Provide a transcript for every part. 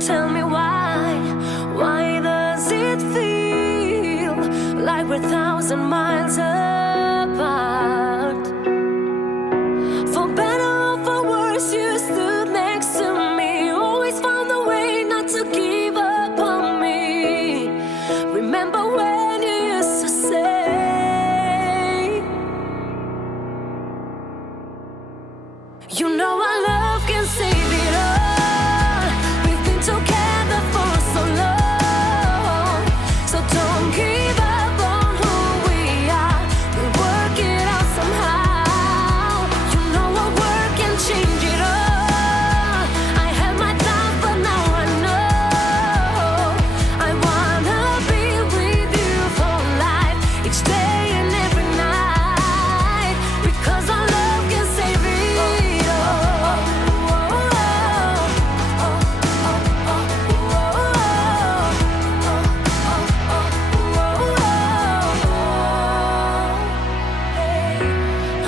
tell me why does it feel like we're 1,000 miles apart? For better or for worse, you stood next to me, always found a way not to give up on me. Remember when you used to say, you know our love can save it all. We've been together for so long, so don't give up on who we are. We'll work it out somehow. You know our work can change it all. I had my doubt, but now I know. I wanna be with you for life, each day and every night, because our love can save it all.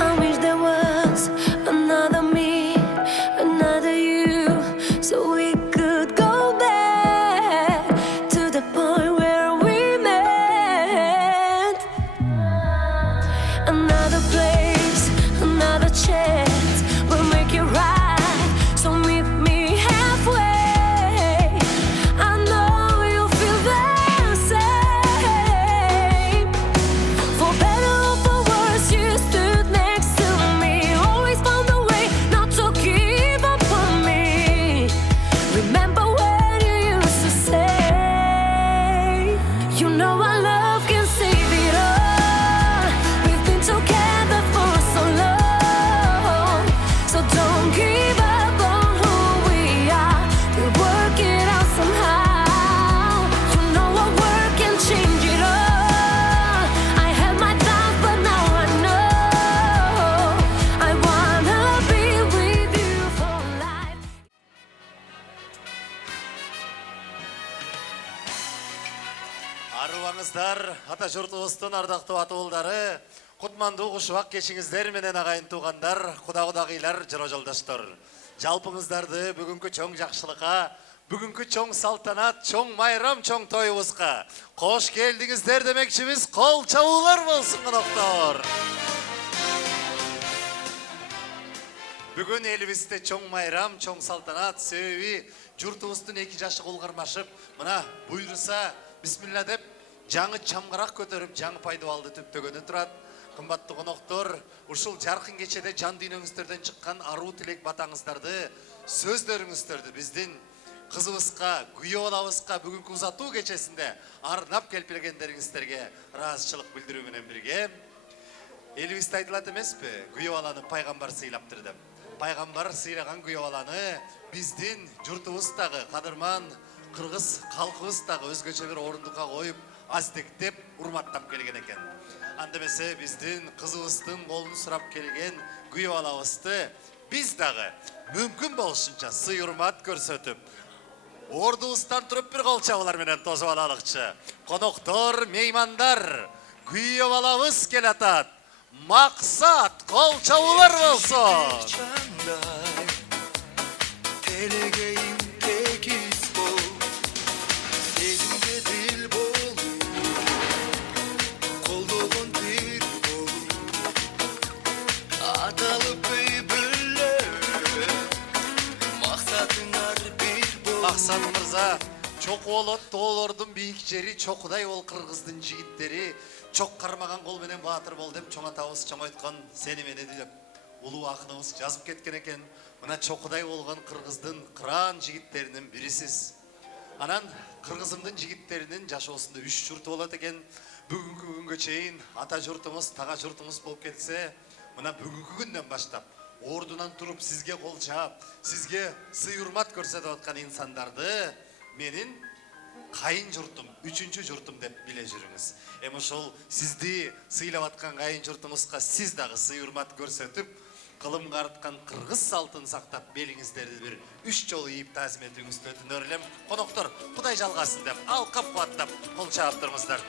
I wish there was another me, another you, so we could go back to the point where we met. Another place, another chance, we'll make it right, so meet me halfway. I know you feel the same. For better or for worse, you stood next to me, always found a way not to give up on me. Remember when you used to say, you know our love can save it all. We've been together for so long, so don't give up on who we are. We'll work it out somehow. You know our work can change it all. I had my doubts, but now I know. I wanna be with you for life. Арулаңыздар, ата жұртыбыздың ардақты атуылдары, құтманды ұшуақ кешіңіздер менен ағайын туғандар, құда-құдағилар, жыро жолдаштар. Жалпыңыздарды бүгінгі чоң жақшылыққа, бүгінгі чоң салтанат, чоң майрам, чоң тойымызға қош келдіңіздер демекшіміз, қол чабуулар болсын қонақтар. Бүгін елімізде чоң майрам, чоң салтанат, сөйі, жұртыбыздың екі жашы қолғармашып, мына бұйырса, бисмилла деп, жаңы чамғырақ көтеріп, жаңы пайдавалды түптөгені тұрады. Қымбатты қонақтар, ушул жарқын кечеде жан дүйнөңүздөрдөн чыккан аруу тилек батаңыздарды, сөздөрүңүздөрдү биздин кызыбызга, күйөө балабызга бүгүнкү узатуу кечесинде арнап келипелгендериңиздерге ыраазычылык билдирүү менен бирге элибизде айтылат эмеспи, күйөө баланы пайгамбар сыйлаптыр деп. Пайгамбар сыйлаган күйөө баланы биздин журтубуздагы кадырман кыргыз калкыбыздагы өзгөчө бир орундукка коюп, аздектеп, урматтап келген экен. Андемесе биздин кызыбыздын колун сурап келген күйөө балабызды биз дагы мүмкүн болушунча сый урмат көрсөтүп, ордубуздан туруп бир кол чабуулар менен тосуп алалыкчы. Коноктор, меймандар, күйөө балабыз келатат. Максат, кол чабуулар болсун. Телегейim tekiz bol, sezimde dil bol, kolduğun bir bol, atalı bülbüller, maksatınlar bir bol. Максат мырза, чок болот тоолордун бийик жери, чокудай бол кыргыздын жигиттери, чок кармаган кол менен баатыр бол деп чоң атабыз чоң айткан сени мени деп улуу акыныбыз жазып кеткен экен. Мына чокудай болгон кыргыздын кыран жигиттеринин бирисиз. Анан кыргызымдын жигиттеринин жашоосунда 3 журту болот экен. Бүгүнкү күнгө чейин ата журтумуз, тага журтумуз болуп кетсе, мына бүгүнкү күндөн баштап ордунан туруп сизге кол чаап, сизге сый урмат көрсөтүп аткан инсандарды менин кайын журтум, 3-чү журтум деп биле жүрүңүз. Эми ошол сизди сыйлап аткан кайын журтумузга сиз дагы сый урмат көрсөтүп, кылымга арткан кыргыз салтын сактап, белиңиздерди бир 3 жолу ийип таазим этүүңүздү өтүнөр элем. Коноктор, Кудай жалгасын деп, алкап кубаттап, кол чаап турыңуздар.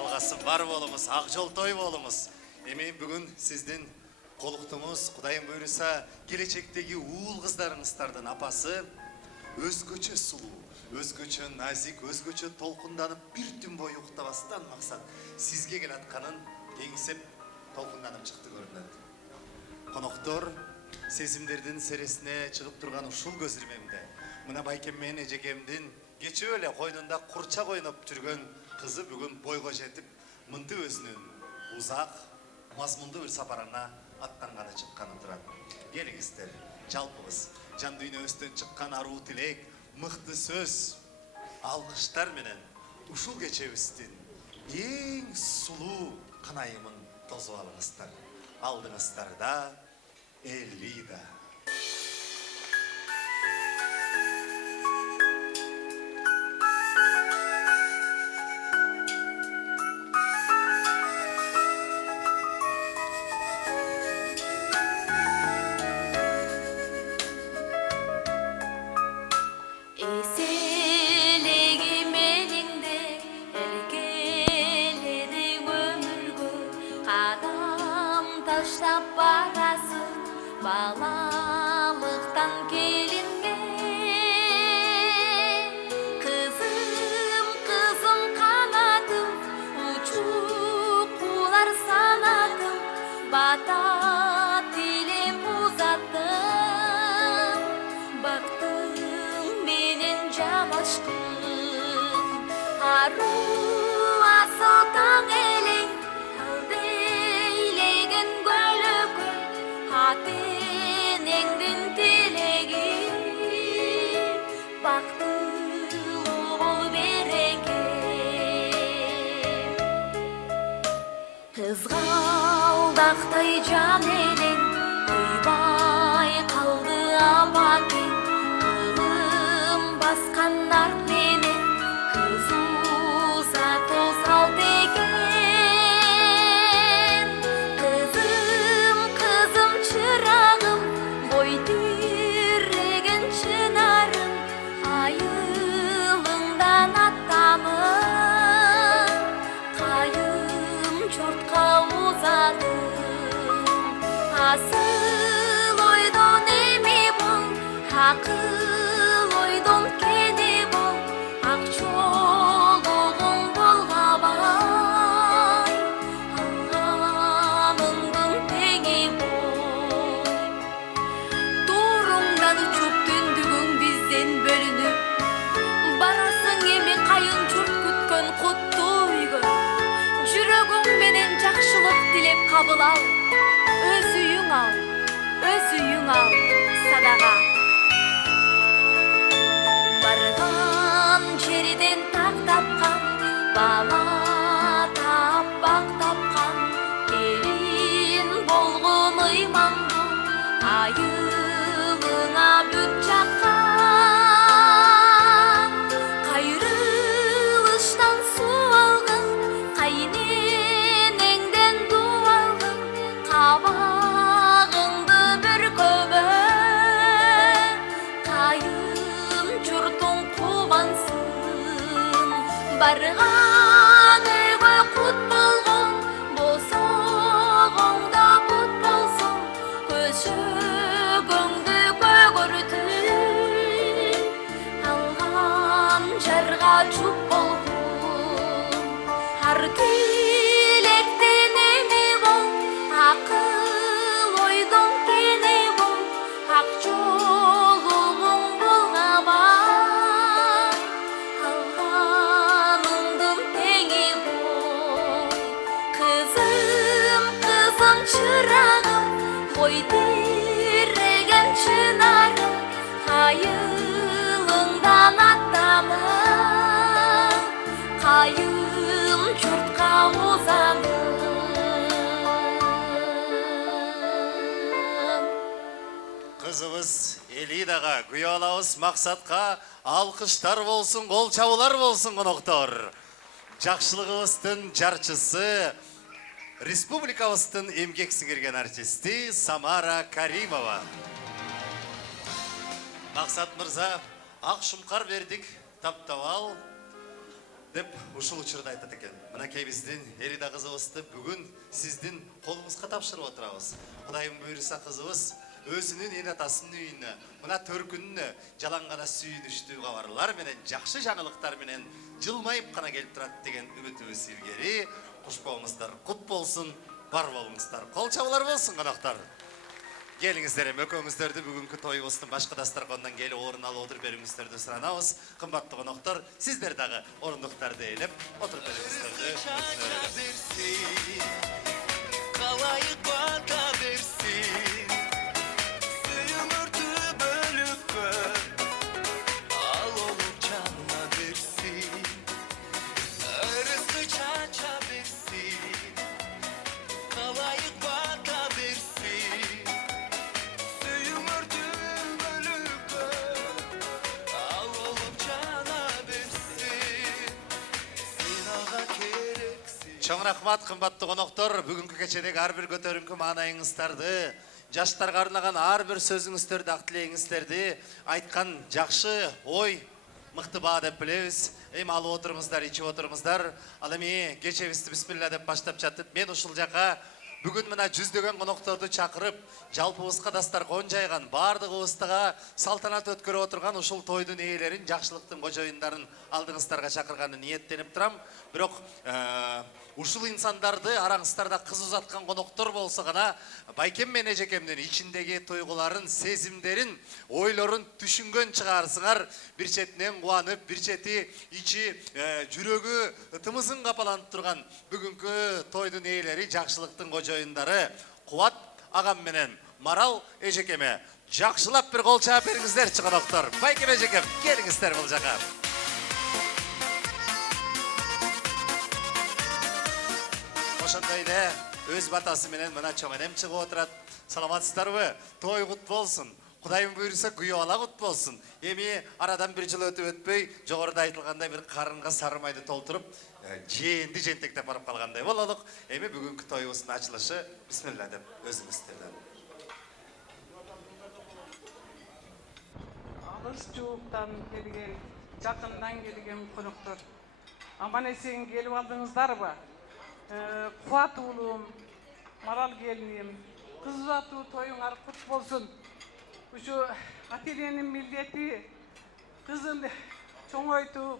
жалғасы бар болыңыз, ақ жол той болыңыз. Эми бүгін сіздің қолықтыңыз, Құдайым бұйырса, келечектегі уыл қыздарыңыздардың апасы өзгөчө сулуу, өзгөчө назик, өзгөчө толкунданып бир түн бою уктабастан максат сизге келатканын еңсеп толкунданып чыкты көрүнөт. Коноктор сезимдердин сересине чыгып турган ушул көз ирмемде мына байкем менен эжекемдин кечээ эле койнунда курчак ойноп жүргөн кызы бүгүн бойго жетип мынтип өзүнүн узак мазмундуу бир сапарына аттанганы чыкканы турат. Келиңиздер, жалпыбыз жан дүйнөбүздөн чыккан аруу тилек, мыкты сөз, алкыштар менен ушул кечебиздин эң сулуу канайымын тосуп алыңыздар. Алдыңыздарда Элида. Eselegi meningde erkeledim ömürgө Kadam taştap barasın balalıktan kelinge Kızım kızım kanadım uçuklar sanadım Bata dilim uzattım Baktım benim can aşkım Haru asıldan elin Aldeyleyin gölükü Hatenengdin dilegi Baktım ol bereke Kızgaldakтай can elin Uybay kaldı abakin Kılım baskan art menen Kız uzat ozal degen Kızım kızım çırağım Boy diregen çınarım Ayılından attamın Kayım çortka uzadım Asıl oydon emi bol Akıl oydon keni bol Ak çoluğun bolgabay Algamındın teni bol Durumdan uçup dündügün bizden bölünüp Barasың эми кайын журт күткөн куттуу үйгө Жүрөгүң менен жакшылык тилеп кабыл ал Өз үйүң ал садага Барган жерден так тапкан Бала таппак тапкан Келин болгон ыйманды Айылыңа бүт жаккан Кайрылыштан суу алгын Кайненеңден дуу алгын Кабагыңды бүркөбөй Кайын журтуң кубансын Барган үйгө кут болгон Босогоңдо бут болсун Көшөгөңдү көгөртүп Алган жарга чуп болгон Ар тилектен эми бол Акыл ойдон кени бол Ак жолугуң болгабай Алганыңдын теңи бол Кызым кызым чырагым Ой диреген чынарым Айылыңдан аттамын Кайын журтка узандым Кызыбыз Элидага күйө алабыз максатка алкыштар болсун, кол чабуулар болсун коноктор. Жакшылыгыбыздын жарчысы республикабыздын эмгек сиңирген артисти Самара Каримова. Максат мырза, ак шумкар бердик, таптабал. деп ушул учурда айтат экен. Мынакей биздин Эрида кызыбызды бүгүн сиздин колуңузга тапшырып отурабыз. Кудайым буйруса кызыбыз өзүнүн эл атасынын үйүнө мына төркүнүнө жалаң гана сүйүнүчтүү кабарлар менен жакшы жаңылыктар менен жылмайып гана келип турат деген үмүтүбүз илгери. Куш болуңуздар, кут болсун, бар болуңуздар, кол чабуулар болсун коноктор. Келиңиздер, экөөңүздөрдү бүгүнкү тоюбуздун башка дасторконунан келип орун алып отуруп берүүңүздөрдү суранабыз. Кымбаттуу коноктор, сиздер дагы орундуктарды ээлеп отуруп берүүңүздөрдү өтүнөбүз. versin, kalayık bata versin. Suyum örtü bölüp ver, al olup canına versin. Arısı çaça versin, kalayık bata versin. Suyum örtü bölüp ver, al olup cana versin. Sen ağa kereksin. Чоң рахмат, кымбаттуу коноктор. Бүгүнкү кечедеги ар бир көтөрүнкү маанайыңыздарды, жаштарга арнаган ар бир сөзүңүздөрдү, ак тилегиңиздерди айткан жакшы ой мыкты баа деп билебиз. Эми алып отуруңуздар, ичип отуруңуздар. Ал эми кечебизди бисмилла деп баштап жатып, мен ушул жака бүгүн мына жүздөгөн конокторду чакырып, жалпыбызга дасторкон жайган, бардыгыбызга салтанат өткөрүп отурган ушул тойдун ээлерин, жакшылыктын кожоюндарын алдыңыздарга чакырганы ниеттенип турам. Бирок ушул инсандарды араңыздарда кыз узаткан коноктор болсо гана байкем менен эжекемдин ичиндеги туйгуларын, сезимдерин, ойлорун түшүнгөн чыгарсыңар. Бир четинен кубанып, бир чети ичи жүрөгү тымызын капаланып турган бүгүнкү тойдун ээлери, жакшылыктын кожоюндары Кубат агам менен Марал эжекеме жакшылап бир кол чаап бериңиздерчи коноктор. Байкем эжекем, келиңиздер бул жака. Ошондой эле өз батасы менен мына чоң энем чыгып отурат. Саламатсыздарбы? Той кут болсун. Кудайым буйруса күйөө бала кут болсун. Эми арадан бир жыл өтүп өтпөй, жогоруда айтылгандай бир карынга сары майды толтуруп, жээнди жентектеп барып калгандай бололук. Эми бүгүнкү тоюбуздун ачылышы бисмилла деп өзүңүздөрдөн. Алыс жууктан келген, жакындан келген коноктор. Аман эсен келип алдыңыздарбы? Кубат уулум, Марал келиним, кыз узатуу тоюңар кут болсун. Ушу ата-эненин милдети кызын чоңойтуп,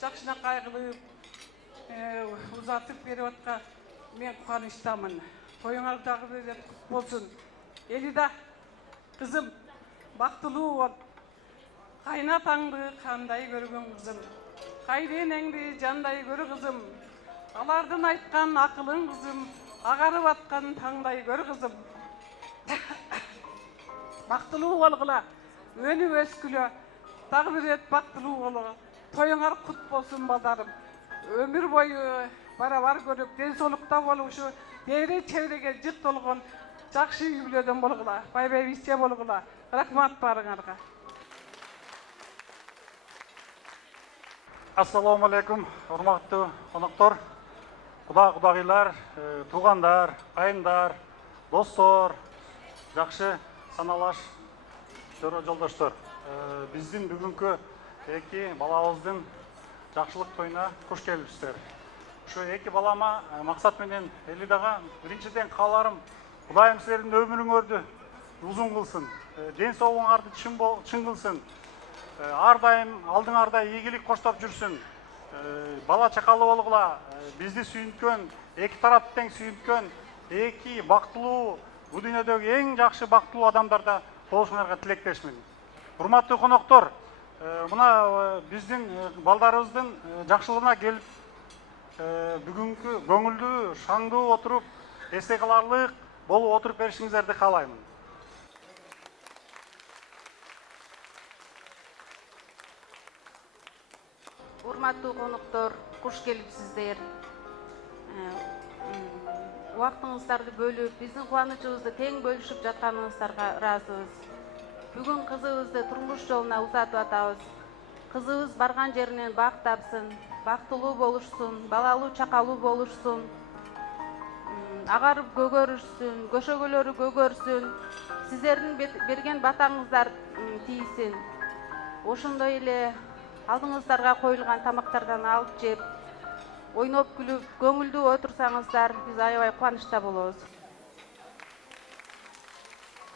жакшынакай кылып, узатып берип аткан мен кубанычтамын. Тоюңар дагы бир кут болсун. Элида кызым, бактылуу бол. Кайнатаңды кандай көргөн кызым, кайренеңди жандай көр кызым. Алардын айткан акылың кызым, агарып аткан таңдай көр кызым. Бактылуу болгула, өнүп өскүлө, дагы бир рет бактылуу болгула. Тоюңар кут болсун балдарым. Өмүр бою барабар көрүп, ден соолукта болуп, ушу дээре чебиреге жык толгон жакшы үй бүлөдөн болгула, байбайбизче болгула. Рахмат барыңарга. Ассаламу алейкум, урматтуу коноктор, кудагыйлар, туугандар, айымдар, достор, жакшы саналаш жолдоштор. Биздин бүгүнкү эки балабыздын жакшылык тоюна куш келипсиздер. Ушу эки балама максат менен Элидага биринчиден кааларым, Кудайым силердин өмүрүңөрдү узун кылсын, ден соолугуңарды чың кылсын. Ар дайым алдыңарда ийгилик коштоп жүрсүн. Бала чакалы болгула, бизди сүйүнткөн, эки тарап тең сүйүнткөн, эки бактылуу, бул дүйнөдөгү эң жакшы бактылуу адамдарда болушуңарга тилектешмин. Урматтуу коноктор, мына биздин балдарыбыздын жакшылыгына келип, бүгүнкү көңүлдүү, шаңдуу отуруп, эсте каларлык болуп отуруп беришиңиздерди каалаймын. Урматтуу коноктор, куш келипсиздер. Убактыңыздарды бөлүп, биздин кубанычыбызды тең бөлүшүп жатканыңыздарга ыраазыбыз. Бүгүн кызыбызды турмуш жолуна узатып атабыз. Кызыбыз барган жеринен бак тапсын, бактылуу болушсун, балалуу чакалуу болушсун, агарып көгөрүшсүн, көшөгөлөрү көгөрсүн, сиздердин берген батаңыздар тийсин. Ошондой эле алдыңыздарга коюлган тамактардан алып жеп, ойноп күлүп, көңүлдүү отурсаңыздар, биз аябай кубанычта болобуз.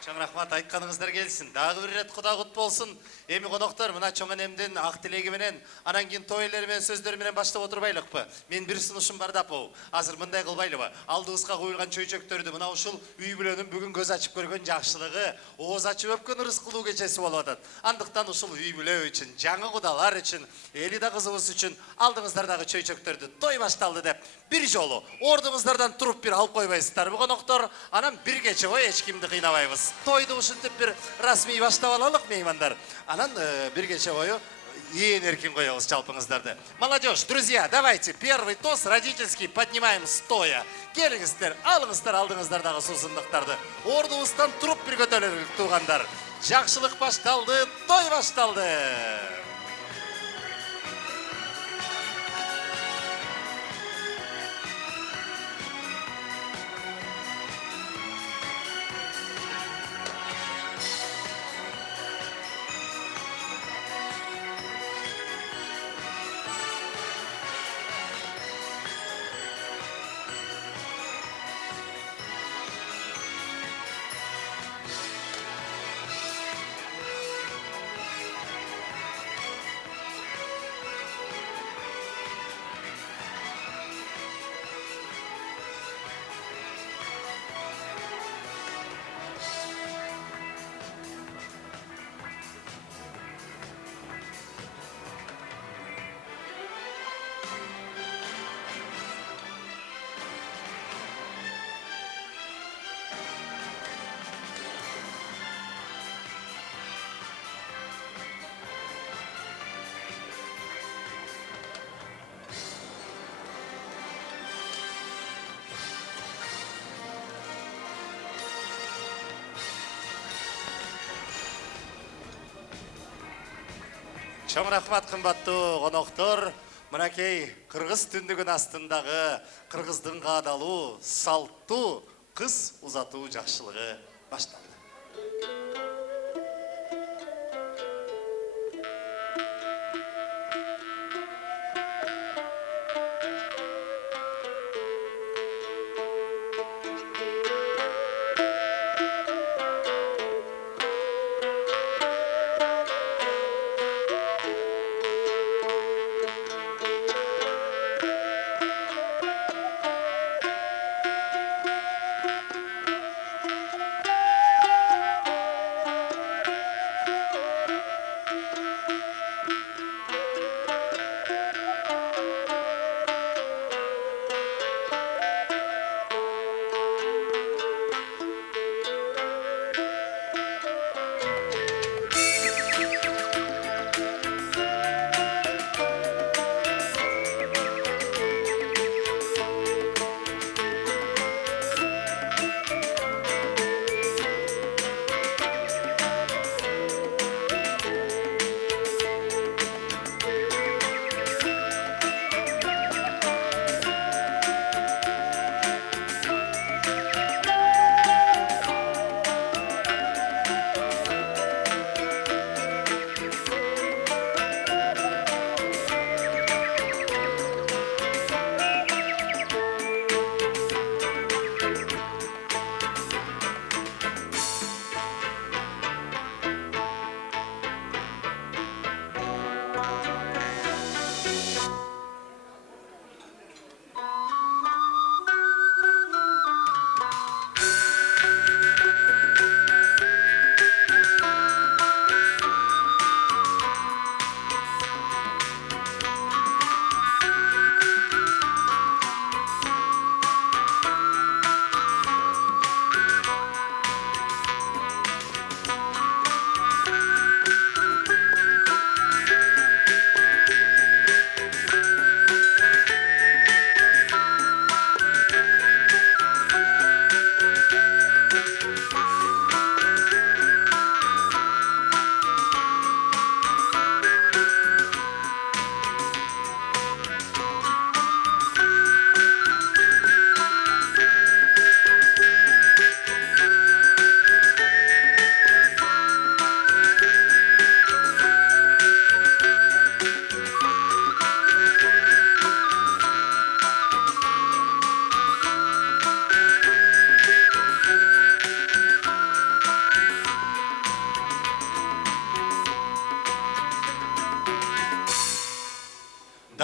Чоң рахмат, айтканыңыздар келсин. Дагы бир рет Куда кут болсун. Эми коноктор, мына чоң энемдин ак тилеги менен, анан кийин той элери менен сөздөр менен баштап отурбайлыкпы? Мен бир сунушум бар да апау. Азыр мындай кылбайлыбы? Алдыбызга коюлган чөйчөктөрдү мына ушул үй бүлөнүн бүгүн көз ачып көргөн жакшылыгы, ооз ачып өпкөн ырыскылуу кечеси болуп атат. Андыктан ушул үй бүлө үчүн, жаңы кудалар үчүн, Элида кызыбыз үчүн алдыңыздардагы чөйчөктөрдү той башталды деп бир жолу ордуңуздардан туруп бир алып койбойсуздарбы коноктор? Анан бир кече бою эч кимди кыйнабайбыз. Тойду ушинтип бир расмий баштап алалык меймандар. Анан бир кече бою ээн эркин коебуз жалпыңыздарды. Молодежь, друзья, давайте первый тост родительский поднимаем стоя. Келиңиздер, алыңыздар алдыңыздардагы суусундуктарды. Ордубуздан туруп бир көтөрөлүк туугандар. Жакшылык башталды, той башталды. Чоң рахмат, кымбаттуу коноктор. Мынакей кыргыз түндүгүн астындагы кыргыздын каадалуу, салттуу кыз узатуу жакшылыгы башталды.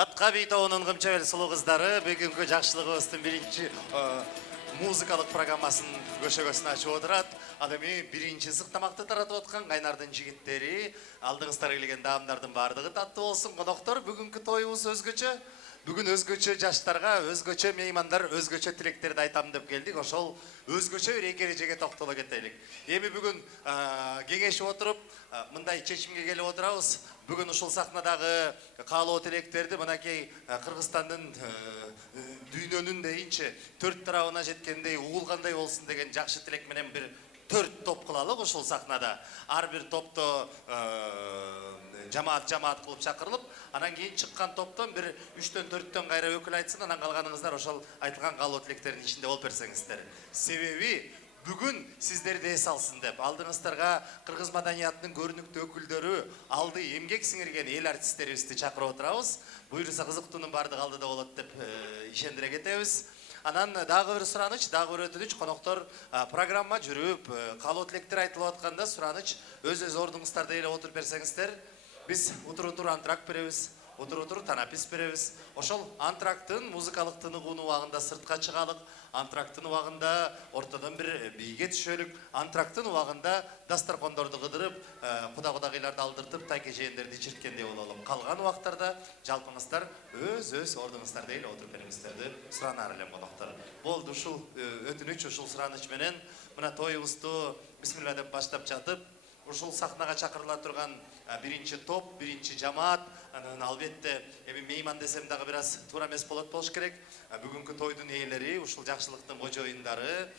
Татқа бейтауының қымчабел сұлу қыздары бүгінгі жақшылығыбыздың бірінші музыкалық программасын көшөгөсүн ачып отурат. Ал эми биринчи ысык тамакты таратып аткан Кайнардын жигиттери, алдыңыздар келген даамдардын баардыгы таттуу болсун. Коноктор, бүгүнкү тоюбуз өзгөчө. Бүгүн өзгөчө жаштарга, өзгөчө меймандар, өзгөчө тилектерди айтам деп келдик. Ошол өзгөчө бир эрежеге токтоло кетелик. Эми бүгүн кеңешип отуруп, мындай чечимге келип отурабыз. Бүгүн ушул сахнадагы каалоо тилектерди мынакей Кыргызстандын дүйнөнүн дейинчи 4 тарабына жеткендей угулгандай болсун деген жакшы тилек менен бир 4 топ кылалык ушул сахнада. Ар бир топто жамаат кылып чакырылып, анан кийин чыккан топтон бир 3төн 4төн кайра өкүл айтсын, анан калганыңыздар ошол айтылган каалоо тилектердин ичинде болуп берсеңиздер. Себеби бүгүн сиздерди эс алсын деп алдыңыздарга кыргыз маданиятынын көрүнүктүү өкүлдөрү, алды эмгек сиңирген эл артисттерибизди чакырып отурабыз. Буюрса кызыктуунун баардыгы алдыда болот деп ишендире кетебиз. Анан дагы бир сураныч, дагы бир өтүнүч, коноктор программа жүрүп, каалоо тилектер айтылып атканда сураныч өз ордуңуздарда эле отуруп берсеңиздер. Биз утур антракт беребиз, утур танапис беребиз. Ошол антракттын музыкалык тыныгуун убагында сыртка чыгалык, антракттын убагында ортодон бир бийге түшөлүк, антракттын убагында дастаркондорду кыдырып, кудагыйларды алдыртып, тайкежендерди чирткендей бололу. Калган убактарда жалпыңыздар өз ордуңуздарда эле отуруп бериңиздерди суранар элем коноктор. Болду, ушул өтүнүч, ушул сураныч менен мына тоюбузду бисмилла деп баштап жатып, ушул сахнага чакырыла турган биринчи топ, биринчи жамаат, анан албетте эми мейман десем дагы бир аз туура эмес болуш керек. Бүгүнкү тойдун ээлери, ушул жакшылыктын кожоюндары,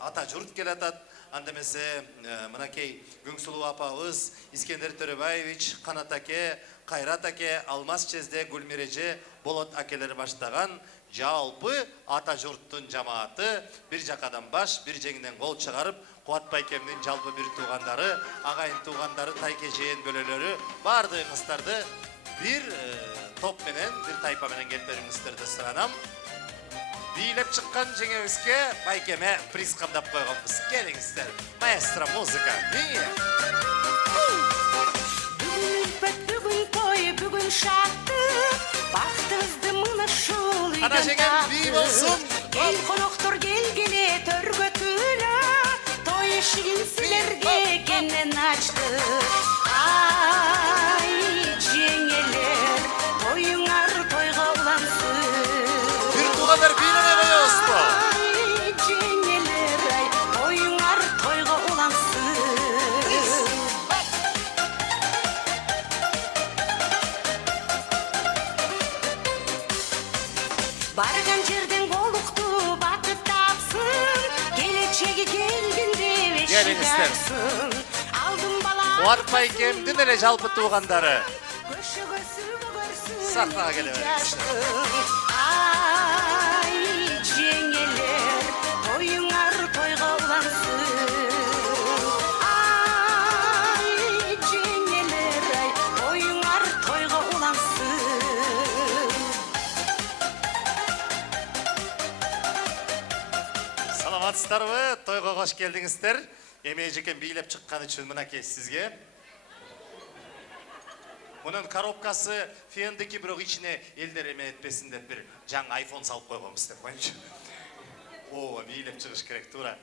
ата журт келатат. Анда эмесе мынакей Күңсулуу апабыз, Искендер Төрөбаевич, Канат аке, Кайрат аке, Алмаз чезде, Гүлмиреже, Болот акелери баштаган жалпы ата журттун жамааты бир жакадан баш, бир жеңинен кол чыгарып, Кубат байкемдин жалпы бир туугандары, агайын туугандары, тайкежеен бөлөлөрү баардыгыңыздарды бир топ менен, бир тайпа менен келип бериңиздерди суранам. Бийлеп чыккан жеңебизге байкеме приз камдап койгонбуз. Келиңиздер. Маэстро музыка. Бүгүн үлпөт, бүгүн той, бүгүн шаттык, бактыбызды мына ушул үйдөн Ана жеңем бий болсун. Эл коноктор келгеле төргөтүлө, той эшигин силерге кенен ачты. Ай, жеңелер, тоюңар тойго улансын. Бир туугандар бийлене коебузбу? Ай, жеңелер, ай, тоюңар тойго улансын. Барган жерден колукту бакыт тапсын, келечеги келгенде эшик ачсын. Алдым бала Кубат байкемдин эле жалпы туугандары. көшөгөсү көрсүн. Сахнага келе бериңиздер. Ай, жеңелер, тоюңар тойго улансын. Ай, жеңелер, ай, тоюңар тойго улансын. Саламатсыздарбы? Тойго кош келдиңиздер. Эми эжекем бийлеп чыккан үчүн мынакей сизге. Мунун коробкасы фендики, бирок ичине элдер эме этпесин деп бир жаңы iPhone салып койгонбуз деп коюнчу. Бийлеп чыгыш керек туура.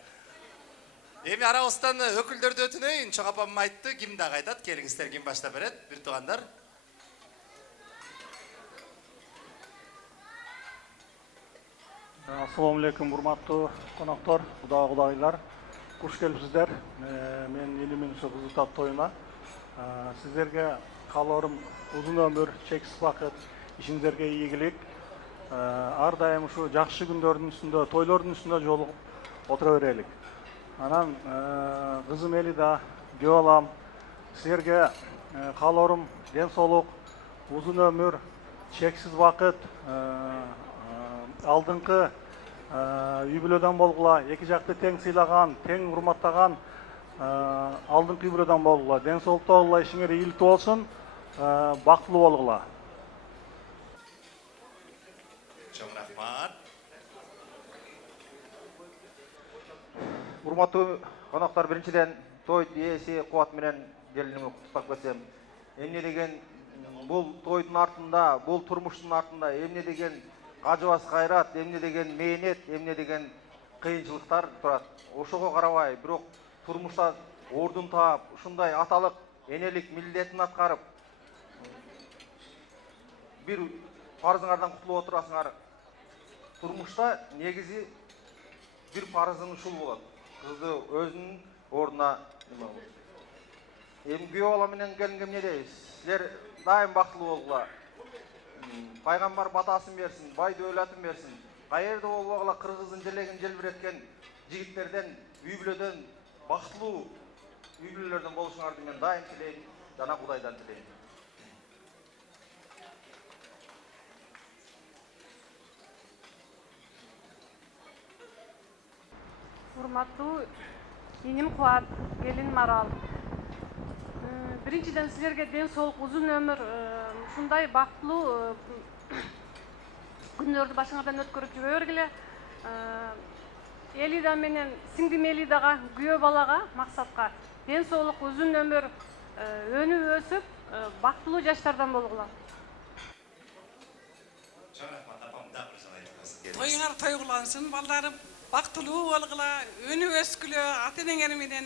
Эми арабыздан өкүлдөрдү өтүнөйүн. Чоң апам айтты, ким дагы айтат? Келиңиздер, ким баштап берет? Бир туугандар. Ассаламу алейкум, урматтуу коноктор, кудагыйлар. Куш келипсиздер. Мен элимин ушу кызыктап тоюна. Сиздерге каалоорум узун өмүр, чексиз бакыт, ишиңиздерге ийгилик. Ар дайым ушу жакшы күндөрдүн үстүндө, тойлордун үстүндө жолугуп отура берелик. Анан кызым Элида, күйөө балам, силерге каалоорум ден соолук, узун өмүр, чексиз бакыт, алдыңкы үй бүлөдөн болгула, эки жакты тең сыйлаган, тең урматтаган алдыңкы үй бүлөдөн болгула, ден соолуктуу болгула, ишиңер ийгиликтүү болсун, бактылуу болгула. Чоң рахмат. Урматтуу коноктор, биринчиден той ээси Кубат менен келиними куттуктап кетсем, эмне деген бул тойдун артында, бул турмуштун артында эмне деген кажыбас кайрат, эмне деген мээнет, эмне деген кыйынчылыктар турат. Ошого карабай, бирок турмушта ордун таап, ушундай аталык энелик милдетин аткарып, бир парызыңардан кутулуп отурасыңар. Турмушта негизи бир парызың ушул болот. Кызды өзүнүн ордуна эми күйөө бала менен келинге эмне дейбиз? Силер дайым бактылуу болгула. Пайгамбар батасын берсин, бай дөөлөтүн берсин. Каерде болбогула кыргыздын желегин желбиреткен жигиттерден, үй бүлөдөн бактылуу үй бүлөлөрдөн болушуңарды мен дайым тилейм, жана Кудайдан тилейм. Урматтуу иним Кубат, келин Марал. Биринчиден силерге ден соолук, узун өмүр, ушундай бактылуу күндөрдү башыңардан өткөрүп жүрө бергиле. Элида менен сиңдим Элидага, күйөө балага, максатка ден соолук, узун өмүр, өнүп өсүп, бактылуу жаштардан болгула. Тоюңар той кылгансын, балдарым. Бактылуу болгула, өнүп өскүлө, ата-энеңер менен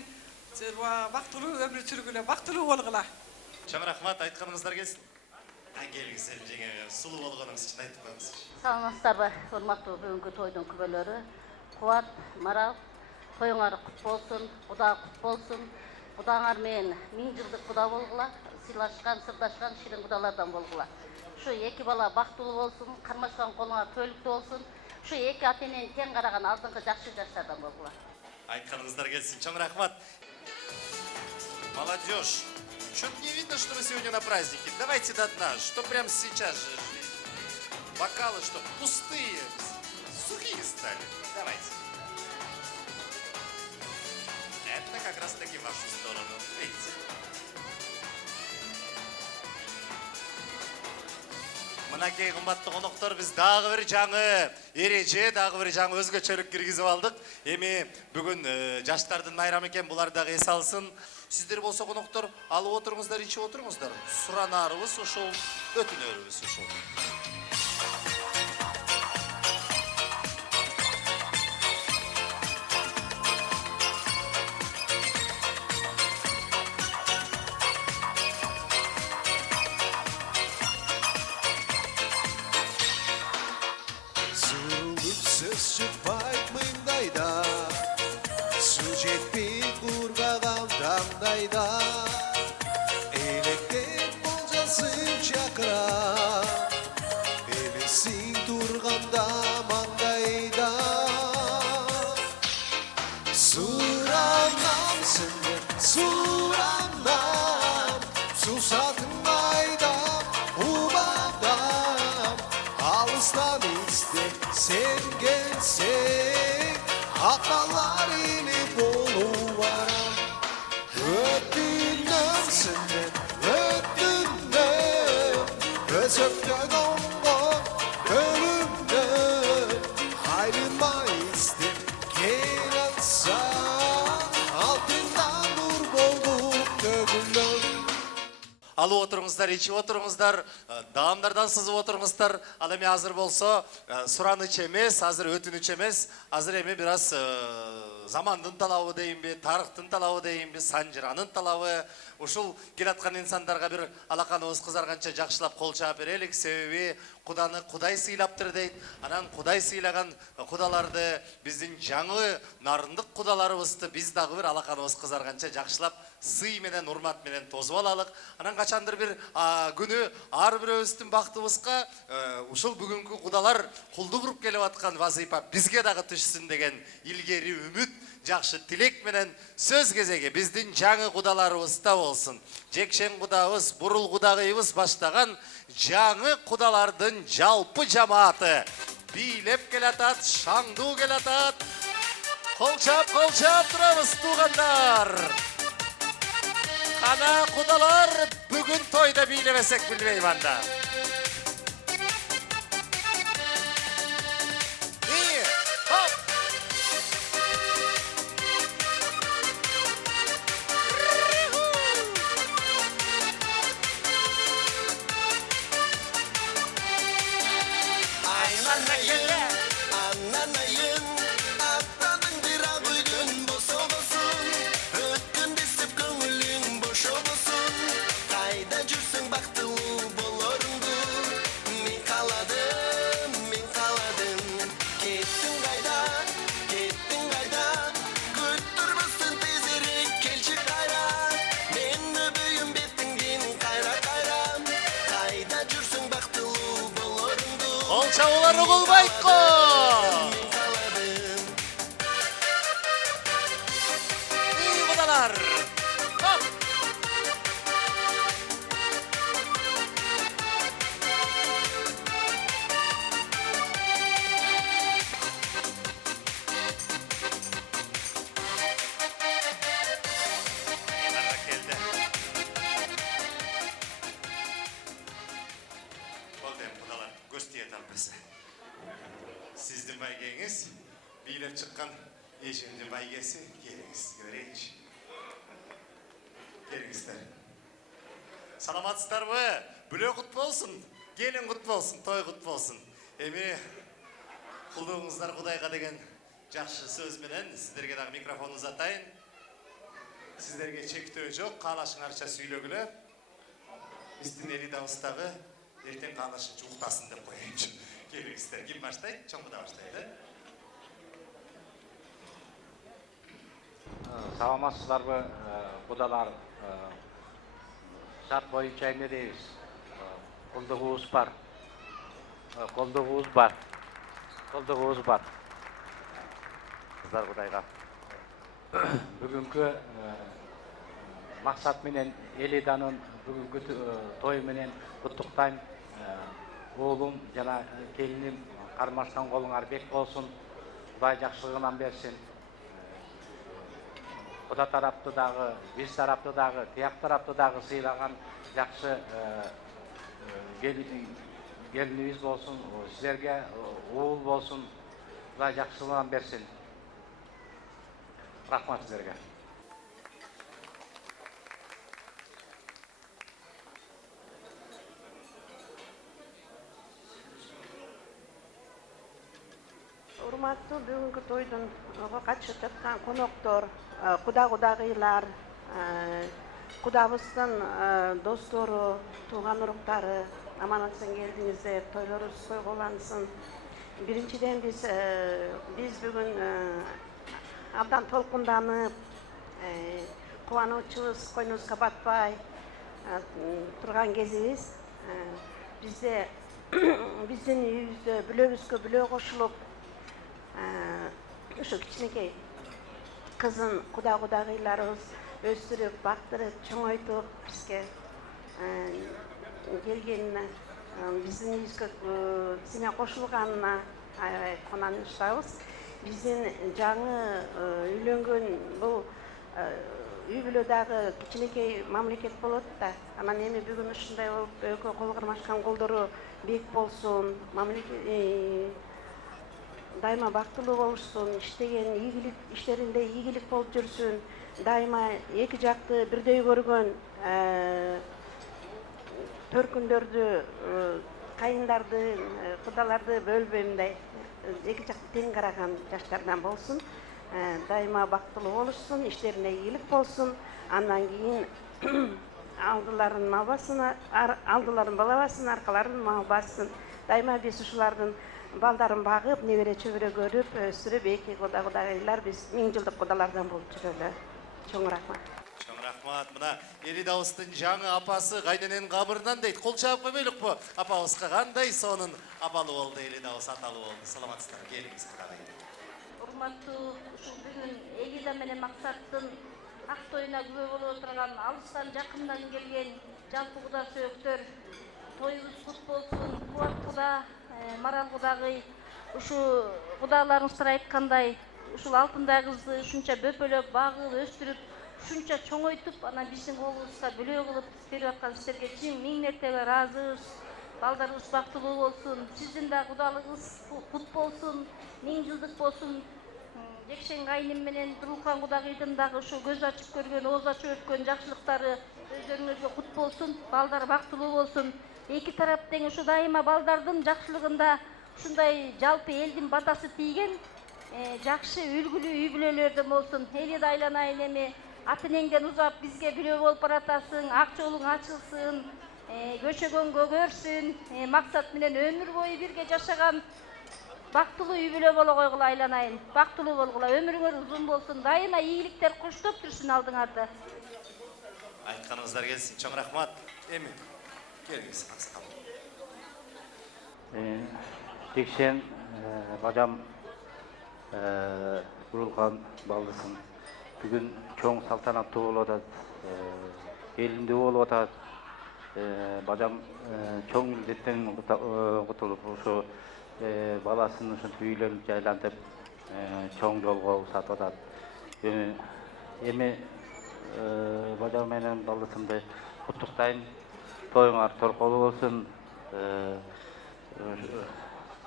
бактылуу өмүр сүргүлө, бактылуу болгула. Чоң рахмат, айтканыңыздар келсин. Келиңиз, жеңе сулуу болгонуңуз үчүн айтып коюңуз. Саламатсыздарбы, урматтуу бүгүнкү тойдун күбөлөрү. Кубат, Марал, тоюңар кут болсун, Куда кут болсун. Кудаңар менен 1000 жылдык куда болгула, сыйлашкан, сырдашкан ширин кудалардан болгула. Ушу эки бала бактылуу болсун, кармашкан колуңар төөлүктүү болсун. Ушу эки ата-энени тең караган алдыңкы жакшы жаштардан болгула. Айтканыңыздар келсин, чоң рахмат. Молодежь, что-то не видно, что вы сегодня на празднике. Давайте до дна, что прямо сейчас же. Бокалы, что пустые, сухие стали. Давайте. Это как раз таки в вашу сторону. Видите? Мынакей кымбаттуу коноктор, биз дагы бир жаңы эреже, дагы бир жаңы өзгөчөлүк киргизип алдык. Эми бүгүн жаштардын майрамы экен, булар дагы эс алсын. Сиздер болсо коноктор, алып отуруңуздар, ичип отуруңуздар. Суранарыбыз ушул, өтүнөрүбүз ушул. Çıkpayt mındayda Su jetpey kurgagan damdayda Elekten bolcasın çakra Emesin turganda mandayda Suranam sınır, suranam Susatın aydam, ubadam Alıstan iste, sen gelsen Hatalar ile boluvaram Öptünden senden, öptünden Özöpten ondan, ölümden Ayrılma iste, gel alsan Altından nur bolduk dögümden Алып отуруңуздар, ичип отуруңуздар, даамдардан сызып отуруңуздар. Ал эми азыр болсо сураныч эмес, азыр өтүнүч эмес, азыр эми бир аз замандын талабы дейинби, тарыхтын талабы дейинби, санжыранын талабы. Ушул келаткан инсандарга бир алаканыбыз кызарганча жакшылап кол чаап берелик, себеби Куданы Кудай сыйлаптыр дейт. Анан Кудай сыйлаган кудаларды, биздин жаңы нарындык кудаларыбызды биз дагы бир алаканыбыз кызарганча жакшылап сый менен, урмат менен тосуп алалык. Анан качандыр бир күнү ар бирөөбүздүн бактыбызга ушул бүгүнкү кудалар кулдук уруп келип аткан вазыйфа бизге дагы түшсүн деген илгери үмүт, жакшы тилек менен сөз кезеги биздин жаңы кудаларыбызда болсун. Жекшен кудабыз, бурул кудагыйыбыз баштаган жаңы кудалардын жалпы жамааты бийлеп келатат, шаңдуу келатат. Кол чаап турабыз туугандар. Кана кудалар бүгүн тойда бийлемесек билбейм анда. чабуулар Оголбайко. Үй кудалар. Хоп. Келді. Болды, құдалар, көз тие тарпысы. Сіздің байгеңіз, билеп шыққан ешімді байгесі, келіңіз, көрейінші. Келіңіздер. Саламатсыздар бі, бүле құт болсын, келін құт болсын, той құт болсын. Эми, құлдығыңыздар Құдайға деген жақшы сөзменен сіздерге дағы микрофон ұзатайын. Сіздерге чектөө жоқ, қалашыңарша сөйлөгілі. Біздің Ели Дауыстағы ертең қалашын жуықтасын деп қойыншы. Келіңіздер, кім баштайды? Чоңғыда баштайды. Саламатсыздар бі, құдалар, шарт бойынша не дейіз? Қолдығуыз бар. Қолдығуыз бар. Қолдығуыз бар. Қыздар Құдайға. Бүгінгі мақсат менен Елиданын бүгінгі той менен құттықтайм. Оğlum жана келиним кармашкан колуңар бек болсун. Құдай жақсылығынан берсин. Құда тарапты дағы, биз тарапты дағы, тияк тарапты дағы сыйлаган жақсы келинибиз болсун, сіздерге уул болсун. Құдай жақсылығынан берсин. Рахмат сіздерге. Урматтуу бүгүнкү тойдун катышып жаткан коноктор, кудагыйлар, кудабыздын достору, тууган уруктары, аман-есен келдиңиздер, тойлорубуз койгулансын. Биринчиден биз бүгүн абдан толкунданып, кубанычыбыз койнубузга батпай турган кезибиз. Бизде биздин үйүбүздө бүлөбүзгө бүлө кошулуп, ушу кичинекей кызын кудагыйларыбыз өстүрүп, бактырып, чоңойтуп бизге келгенине, биздин үйүбүзгө сине кошулганына аябай кубанычтабыз. Биздин жаңы үйлөнгөн бул үй бүлө дагы кичинекей мамлекет болот да. Анан эми бүгүн ушундай болуп, экөө кол кармашкан колдору бек болсун, дайыма бактылуу болушсун, иштеген ийгилик иштеринде ийгилик болуп жүрсүн, дайыма эки жакты бирдей көргөн төркүндөрдү, кайындарды, кудаларды бөлбөймүндай, эки жакты тең караган жаштардан болсун, дайыма бактылуу болушсун, иштерине ийгилик болсун, андан кийин алдыларын балабасын, аркаларын мал бассын. Дайыма биз ушулардын балдарын багып, небере чөбүрө көрүп, өстүрүп, эки кудагыйлар биз 1000 жылдык кудалардан болуп жүрөлү. Чоң рахмат. Чоң рахмат. Мына Ели Дауыстын жаңы апасы кайнененин кабырынан дейт. Кол чаап койбойлук бу? Апабызга кандай сонун апалы болду, Ели Дауыс аталы болду. Саламатсыздар, келиңиз кудагай. Урматтуу ушул бүгүн Элида менен Максаттын ак тоюна күбө болуп отурган, алыстан жакындан келген жалпы куда сөөктөр, тоюбуз кут болсун. Кубат куда, Марал кудагый, ушу кудаларыңыздар айткандай, ушул алтындай кызды ушунча бөпөлөп, багып, өстүрүп, ушунча чоңойтуп, анан биздин колубузга бүлө кылып берип аткан сиздерге чын 1000 мертебе ыраазыбыз. Балдарыбыз бактылуу болсун, сиздин да кудалыгыңыз кут болсун, 1000 жылдык болсун. Жекшен кайным менен Турулкан кудагыйдын дагы ушу көз ачып көргөн, ооз ачып өткөн жакшылыктары өздөрүңүзгө кут болсун, балдар бактылуу болсун. Эки тарап тең ушу дайыма балдардын жакшылыгында ушундай жалпы элдин батасы тийген жакшы үлгүлүү үй бүлөлөрдөн болсун. Элида айланайын эми аты энеңден узап бизге бүлө болуп баратасың, ак жолуң ачылсын, көчөгөн көгөрсүн, максат менен өмүр бою бирге жашаган бактылуу үй бүлө боло койгула айланайын. Бактылуу болгула, өмүрүңөр узун болсун, дайыма ийгиликтер коштоп турсун алдыңарда. Айтканыңыздар келсин, чоң рахмат. Эми келиңиз, Жекшен бажам құрылған балдысын. Бүгін чоң салтанатты болып атат, елінде болып атат. Бажам чоң міндеттен құтылып, ошо баласын үйлерін жайлантып, чоң жолға ұсатып атат. Эми бажам менен балдысымды құттықтайын. Тойыңар торқолы болсын.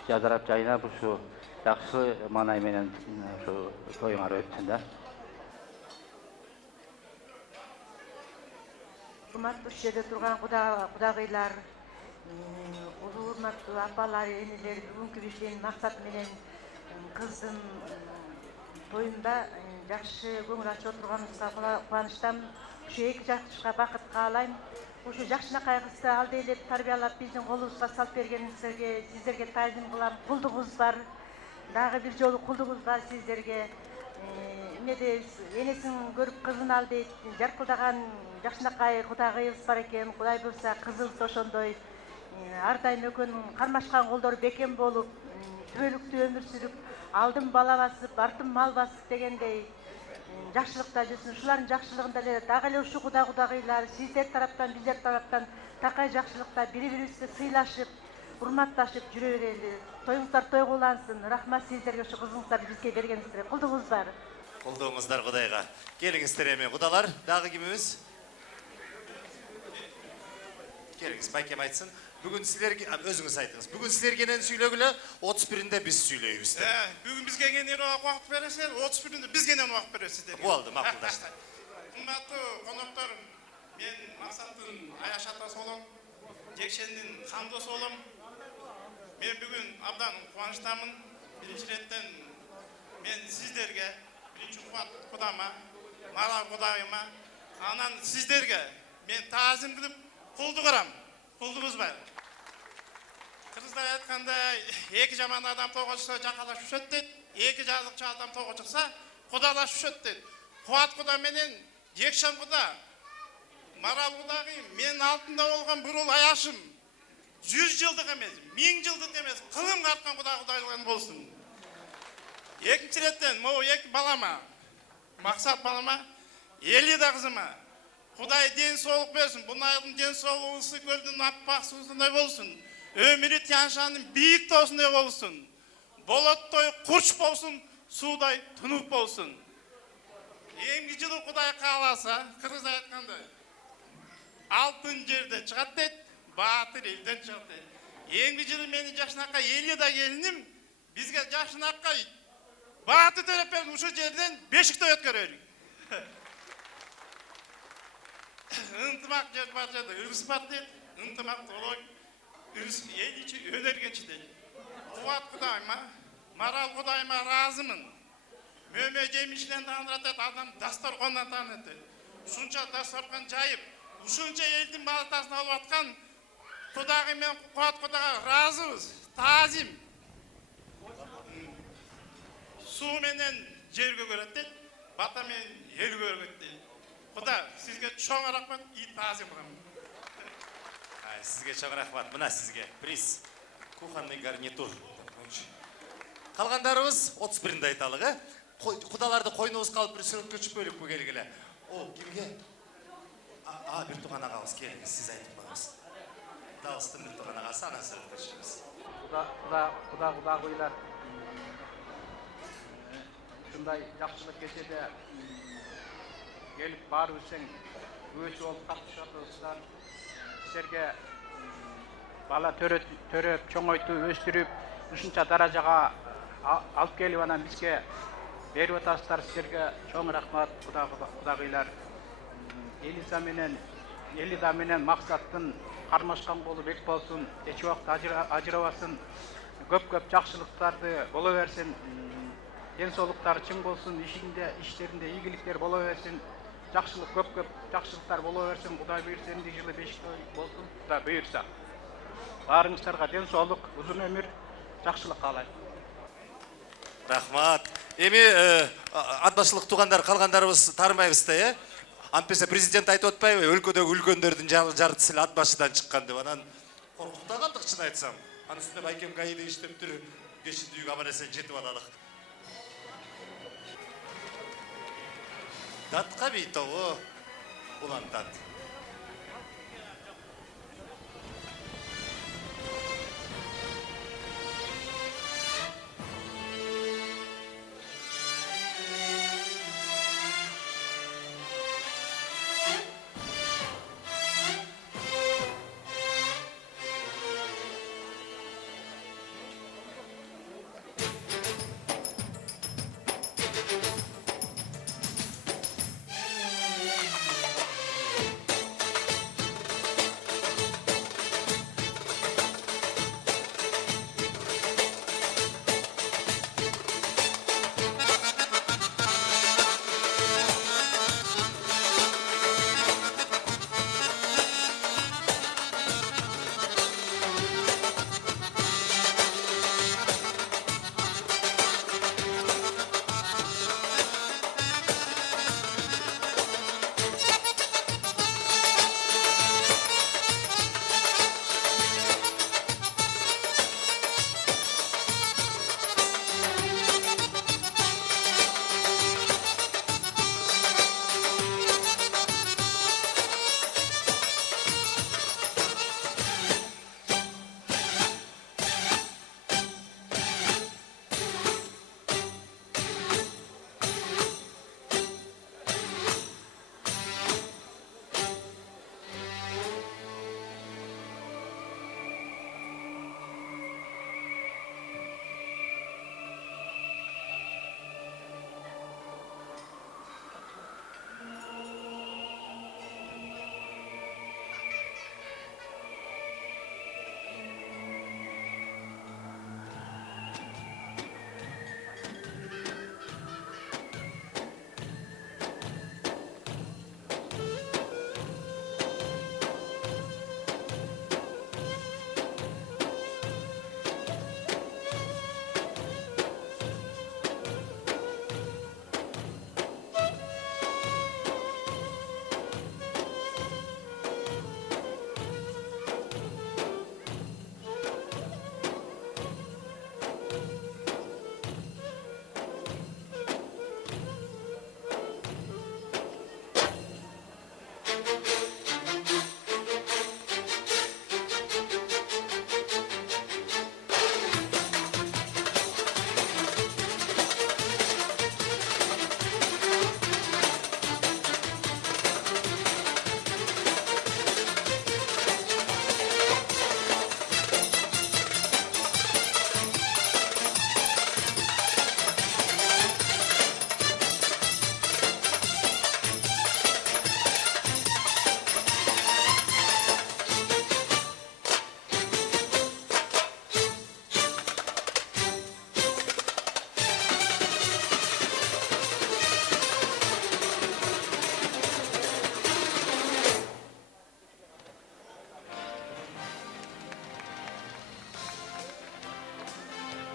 Жадырап жайнап ушу жакшы манай менен ушу тойуңар өтсүн да. Урматтуу жерде турган кудагыйлар, улуу урматтуу апалар, энелер, бүгүнкү биздин максат менен кыздын тоюнда жакшы көңүл ачып отурганыбызга кубанычтамын. Ушу эки жакчыга бакыт каалайм. Ушу жакшынакай кызды алды элеп тарбиялап биздин колубузга салып бергениңиздерге сиздерге таазим кылам. Кулдугубуз бар. Дагы бир жолу кулдугубуз бар сиздерге. Эмне энесин көрүп кызын ал дейт. Жаркылдаган жакшынакай кудагыйыбыз бар экен. Кудай буйрса кызыбыз ошондой ар дайым экөөнүн кармашкан колдору бекем болуп, түбөлүктүү өмүр сүрүп, алдым бала басып, артым мал басып дегендей жакшылыкта жүрсүн. Ушулардын жакшылыгында эле дагы эле ушу кудагыйлар сиздер тараптан, биздер тараптан такай жакшылыкта бири-бирибизди сыйлашып, урматташып жүрө берели. Тоюңуздар тойго улансын. Рахмат сиздерге ушу кызыңыздарды бизге бергениңизге. Кулдугубуз бар. Колдооңуздар Кудайга. Келиңиздер эми кудалар, дагы кимибиз? Келиңиз, байкем айтсын. Бүгүн силерге өзүңүз айтыңыз. Бүгүн силерге менен сүйлөгүлө, 31-inde биз сүйлөйбүз. Бүгүн бизге кенен убакыт бересиздер, 31-inde бизге менен убакыт бересиздер. Болду, макулдаштык. Кымбаттуу коноктор, мен Максаттын Аяш атасы болом, Жекшендин хамдосы болом. Мен бүгүн абдан кубанычтамын. Биринчи реттен мен сиздерге, биринчи кудама, Марал кудайыма, анан сиздерге мен таазим кылып кулдук кылам. Кулдугубуз бар. Кыргыздар айткандай, эки жаман адам тоого чыкса жакалашып өшөт дейт. Эки жазыкчы адам тоого чыкса кудалашып өшөт дейт. Кубат куда менен Жекшен куда, Марал кудагы менин алтында болгон бурул аяшым 100 жылдык эмес, 1000 жылдык эмес, кылым арткан кудайлыгын болсун. Экинчи реттен могу эки балама, Максат балама, Элида кызыма Кудай ден соолук берсин. Бунайдын ден соолугу ысык көлдүн аппак суусундай болсун. Өмүрү Тяншанын бийик тоосундай болсун. Болоттой курч болсун, суудай тунук болсун. Эмки жылы Кудай кааласа, кыргыздар айткандай, алтын жерде чыгат дейт, баатыр элден чыгат дейт. Эмки жылы менин жакшынакай Элида келиним бизге жакшынакай баатыр төлөп берген ушул жерден бешикте өткөрөлүк. Ынтымак жер бар жерде үрүс бар дейт, ынтымак толой, үрүс эл ичи өнөргөнчү дейт. Кубат кудайыма, Марал кудайыма ыраазымын. Мөмө жемишинен таанырат дейт, адам дасторкондон таанырат дейт. Ушунча дасторкон жайып, ушунча элдин баатасын алып аткан кудагы менен Кубат кудайга ыраазыбыз. Таазим. Суу менен жерге көрөт дейт, бата менен элге көрөт дейт. Куда сизге чоң рахмат, таазим кылам. Сизге чоң рахмат. Мына сизге приз. Кухонный гарнитур. Калгандарыбыз 31-inde айталык, э? Кудаларды койнубузга алып бир сүрөткө чүпөлүккө келгиле. О, кимге? Бир тууган агабыз келиңиз, сиз айтып коюңуз. Дагыстын бир тууган агасы, анан сүрөткө чыгабыз. Кудагыйлар. Ушундай жакшылык кечеде gelip barı üsen göç olup katışatırsan sizlerge bala töröp, çoğoytu, östürüp uşunça darajaga alıp gelip anan bizge berip atasızlar sizlerge çoğun rahmat kudagıйlar. Elida menen Maksattın karmaşkan kolu bek bolsun, eç vakt ajırabasın, köp jakşılıktарды bola versin, денсаулыктары чың болсун, иштеринде ийгиликтер боло берсин. Жакшылык көп жакшылыктар боло берсин. Кудай буйрса эмди жылы бешикте болсун. Кудай буйрса. Баарыңыздарга ден соолук, узун өмүр, жакшылык каалайм. Рахмат. Эми атбашылык туугандар калгандарыбыз тармайбыз да, э? Антпесе президент айтып атпайбы, өлкөдөгү үлкөндөрдүн жартысы эле ат башыдан чыккан деп. Анан коркуктагандык чын айтсам. Анын үстүнө байкем гаиде иштептир. Кечинди үйгө аман эсен жетип алалык. Датка бийтобу улантат.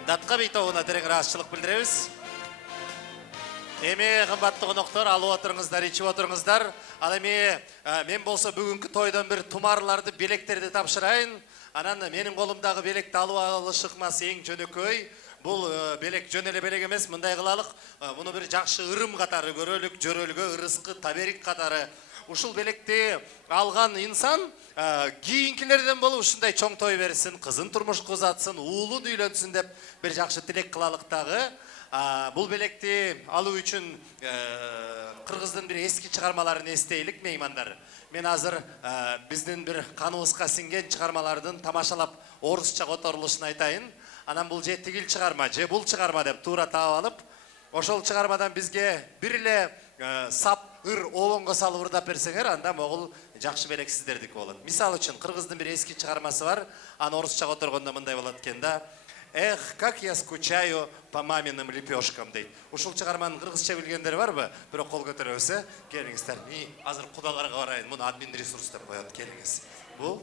Датка бейтобуна терең ыраазычылык билдиребиз. Эми кымбаттуу коноктор, алып отуруңуздар, ичип отуруңуздар. Ал эми мен болсо бүгүнкү тойдон бир тумарларды, белектерди тапшырайын. Анан менин колумдагы белекти алып алыш ыкмасы эң жөнөкөй. Бул белек жөн эле белек эмес, мындай кылалык. Муну бир жакшы ырым катары көрөлүк, жөрөлгө, ырыскы, таберик катары. Ушул белекти алган инсан кийинкилерден болуп ушундай чоң той берсин, кызын турмушка узатсын, уулун үйлөнсүн деп бир жакшы тилек кылалык дагы. Бул белекти алуу үчүн кыргыздын бир эски чыгармаларын эстейлик меймандар. Мен азыр биздин бир каныбызга сиңген чыгармалардын тамашалап орусча которулушун айтайын. Анан бул же тигил чыгарма, же бул чыгарма деп туура таап алып, ошол чыгармадан бизге бир эле сап ыр обонго салып ырдап берсеңер, анда могул жакшы белек сиздердики болот. Мисалы үчүн кыргыздын бир эски чыгармасы бар, аны орусча которгондо мындай болот экен да. Эх, как я скучаю по маминым лепешкам дейт. Ушул чыгарманын кыргызча билгендер барбы? Бирок кол көтөрөбүз, келиңиздер. Азыр кудаларга барайын, муну админ ресурс деп коет, келиңиз. Бул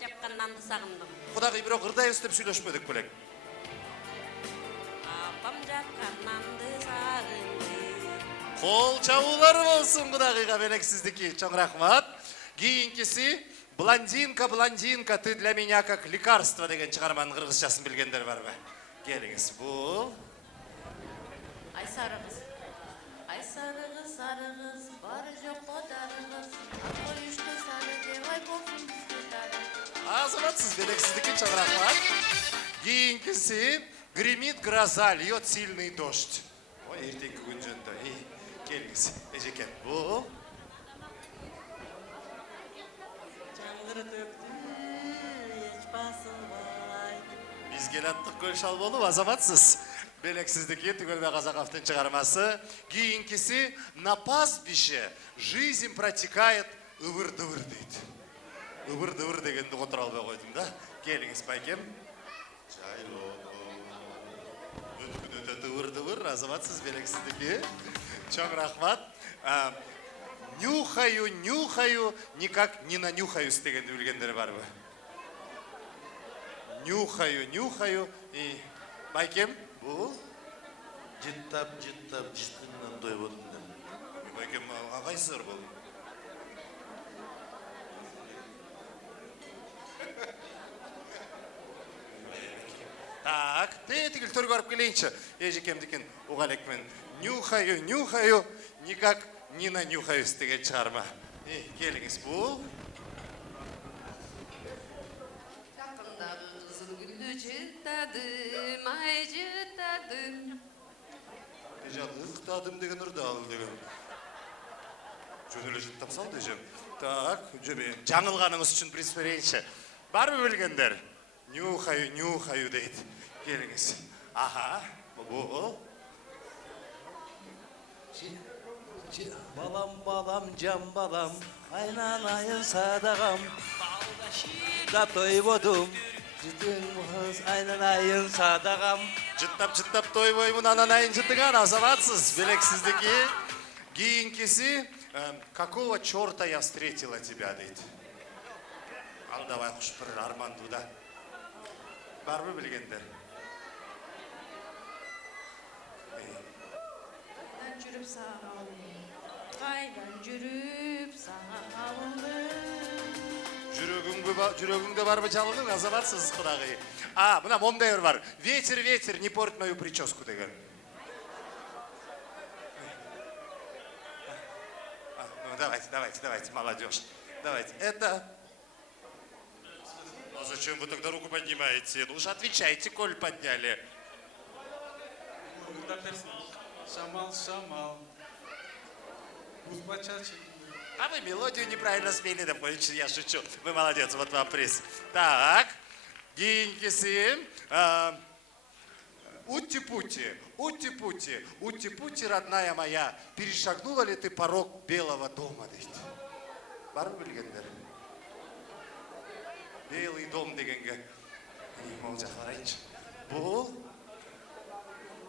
жаккан нанды сагындым. Кудагый бирок ырдайбыз деп сүйлөшпөдүк белек. Апам жаккан нанды сагынды. Кол чабуулар болсун кудагыйга, белек сиздики. Чоң рахмат. Кийинкиси Блондинка, блондинка, ты для меня как лекарство деген шығарманың қырғызшасын білгендер бар ма? Келіңіз, бұл. Ай сарығыз, сарығыз, бары жоқ қодарығыз, қойышты сары деп ай болсын бізге тары. Азаматсыз белексіздікке чаңырақ бар. Кейінкісі гремит гроза, льет сильный дождь. Ой, ертеңгі күн жөнді. Келіңіз, ежекен, бұл. Жаңғыр төкті, еш басын балай. Biz gelattık kөл шал болып, азаматсыз. Белексіздікке Түгелбек Қазақовтың шығармасы. Кейінкісі на пастбище жизнь протекает ывыр-дывыр дейді. Ывыр-дывыр дегенді қотыр албай қойдым да. Келіңіз, байкем. Ывыр-дывыр, азаматсыз белексіздікке. Чоң рахмат. Нюхаю, нюхаю, никак не нанюхаюсь дегенді білгендері бар ба? Нюхаю, нюхаю. И байкем, бұл? Жыттап, жыттымнан тойып отырдым. Байкем, ағайсыздар бұл? Так, тегіл төргі барып келейінші. Ежекем декен, оғалекмен. Нюхаю, нюхаю, никак не нанюхаюсь деген шығарма. Келіңіз, бұл? Жыттадым, ай жыттадым. Дежан, ұқтадым деген ұрды алу деген. Жөнелі жыттап сал, дежан. Так, жаңылғаныңыз үшін приз берейінші. Бар ма білгендер? Нюхаю, нюхаю дейді. Келіңіз. Аха, бұл. Балам, балам, жам балам, айналайын садағам. Да тойбодым. Жытыңыз айналайын садағам. Жыттап той боймын ананайын жытыңан, азаматсыз, белексіздікі. Кейінкесі, какого черта я встретила тебя, дейді. Ал давай құш бір армандуда. Бар ма білгендер? Қайдан жүріп сағалым, қайдан жүріп сағалым. Жүрегіңде бар ма жалының, азаматсыз құдағи. Мына момдайыр бар. Ветер, ветер, не порт мою прическу деген. Давайте, молодежь. Давайте, это... Ну зачем вы тогда руку поднимаете? Ну уж отвечайте, коль подняли. Шамал, шамал. А вы мелодию неправильно спели, да, я шучу. Вы молодец, вот вам приз. Так, Гинкиси. Ути-пути, ути-пути, ути-пути, родная моя, перешагнула ли ты порог Белого дома? Бар ма білгендер? Белый дом дегенге. Мол жақларайыншы. Бұл?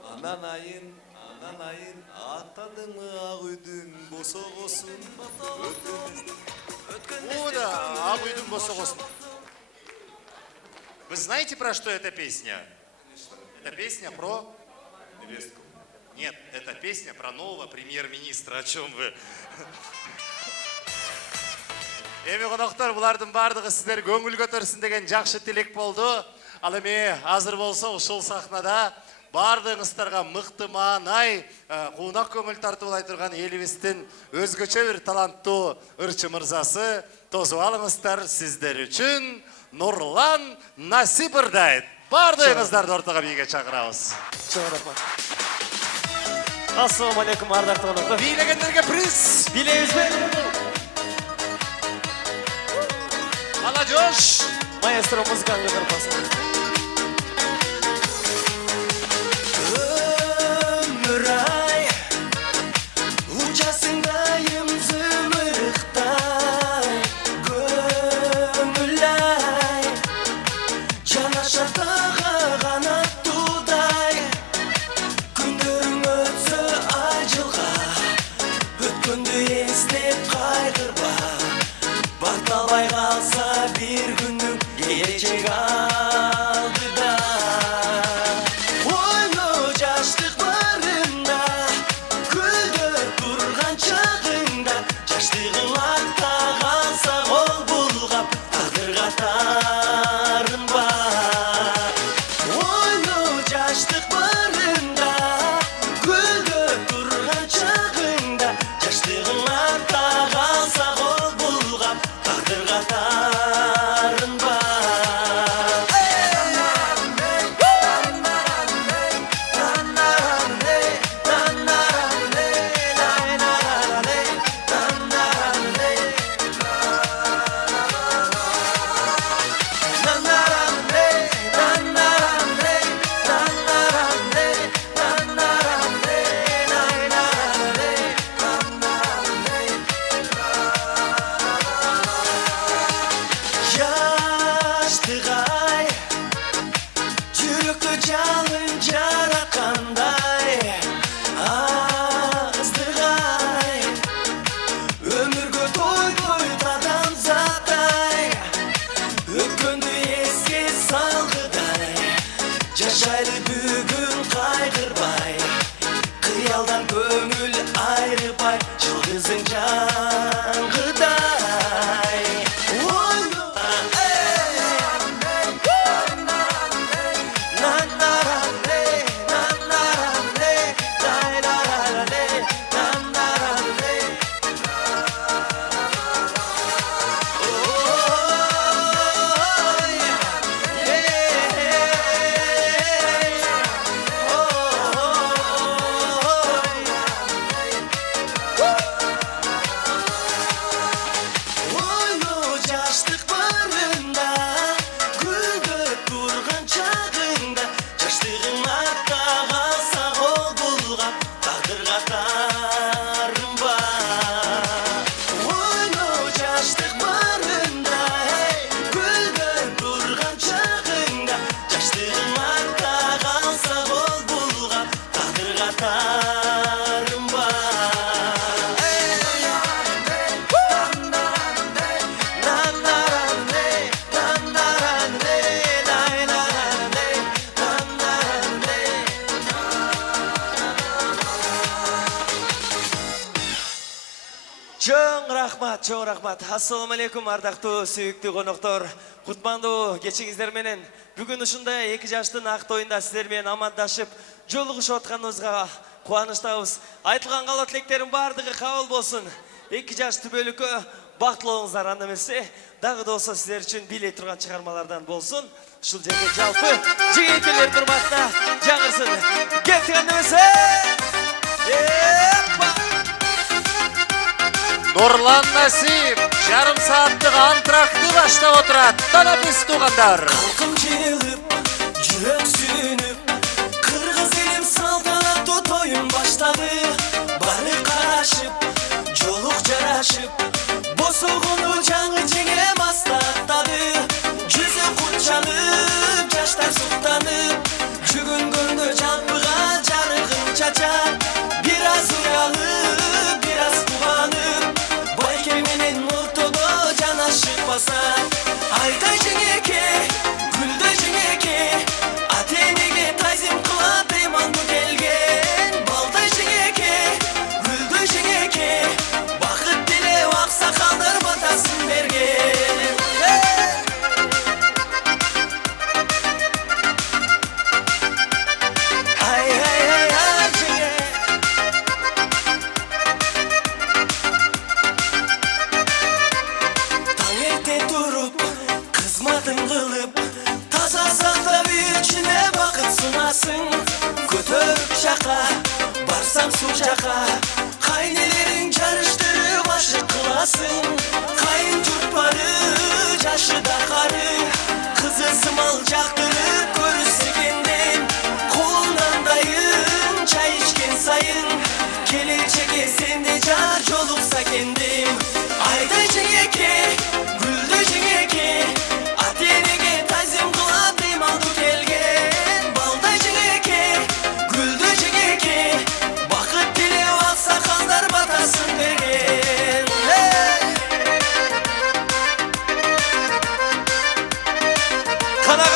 Ананайын, атадымы ақ үйдің босоғосын. О, да, ақ үйдің босоғосын. Вы знаете, про что эта песня? Это песня про невестку. Нет, это песня про нового премьер-министра. О чем вы? Эми қонақтар, бұлардың бардығы сіздер көңіл көтерсін деген жақсы тілек болды. Ал эми азыр болса ушул сахнада бардығыңыздарға мықты маанай, қонақ көңіл тартып тұрған еліміздің өзгөчө бір таланттуу ырчы мырзасы тосуп алыңыздар сіздер үшін Нурлан Насипырдайт. Бардығыңыздарды ортаға биге чакырабыз. Ассаламу алейкум, ардақты қонақтар. Бийлегендерге приз. Билейміз бе? Молодежь. Маэстро музыкальный корпус. Өмір-ай, учасыңдайым зымырықтай, көңіл-ай, жанашыртыға қанаттудай, күндерің өтсі ажылға, өткенді естеп қайғырба, бақталбай қалса бір күннің келешек алдыда. Ойлы жаштық барында, күлдіп тұрған шағыңда, жаштығың артта қалса қол бұлғап, чоң рахмат. Ассаламу алейкум, ардактуу сүйүктүү коноктор. Кутмандуу кечиңиздер менен бүгүн ушундай 2 жаштын ак тоюнда сиздер менен амандашып, жолугушуп атканыбызга кубанычтабыз. Айтылган каалоо тилектердин баардыгы кабыл болсун. 2 жаш түбөлүккө бактылооңуздар, анда эмесе дагы да болсо сиздер үчүн биле турган чыгармалардан болсун. Ушул жерде жалпы жигителер урматына жаңырсын. Кеттик, анда эмесе. Нурлан Насип жарым сааттык антрактты баштап отурат. Дана биз туугандар. Калкым жылып, жүрөк сүйүнүп, кыргыз элим салтанаттуу тоюн баштады. Бары карашып, жолук жарашып, босогону жаңы жеңе бастаттады. Жүзү кутчанып, жаштар суктанып, жүгүнгөндө жалпыга жарыгын чачат. Бир аз уялып, бир аз кубанып, байке менен ортодо жанашып басат. Айдай жеңеке, гүлдөй жеңеке, ата-энеге тазим кылат дайманды келген. Балдай жеңеке, гүлдөй жеңеке, бакыт тилеп аксакалдар батасын берген. Ай жеңе. Таң эрте туруп, кызматын кылып, таза сактап ичине бакыт сунасың. Көтөрүп жака, барсаң суу жака, кайнелериң жарыштырып ашык кыласың. Кайын журтпары, жашы да кары, кызы сымал жактырып көрүсүгенден. Колунан дайын, чай ичкен сайын, келечекке сенде жар жолукса кендим. Айдай жеңеке, гүлдөй жеңеке, ата-энеге тазим кылат дайманды келген. Балдай жеңеке, гүлдөй жеңеке, бакыт тилеп аксакалдар батасын берген. Кана.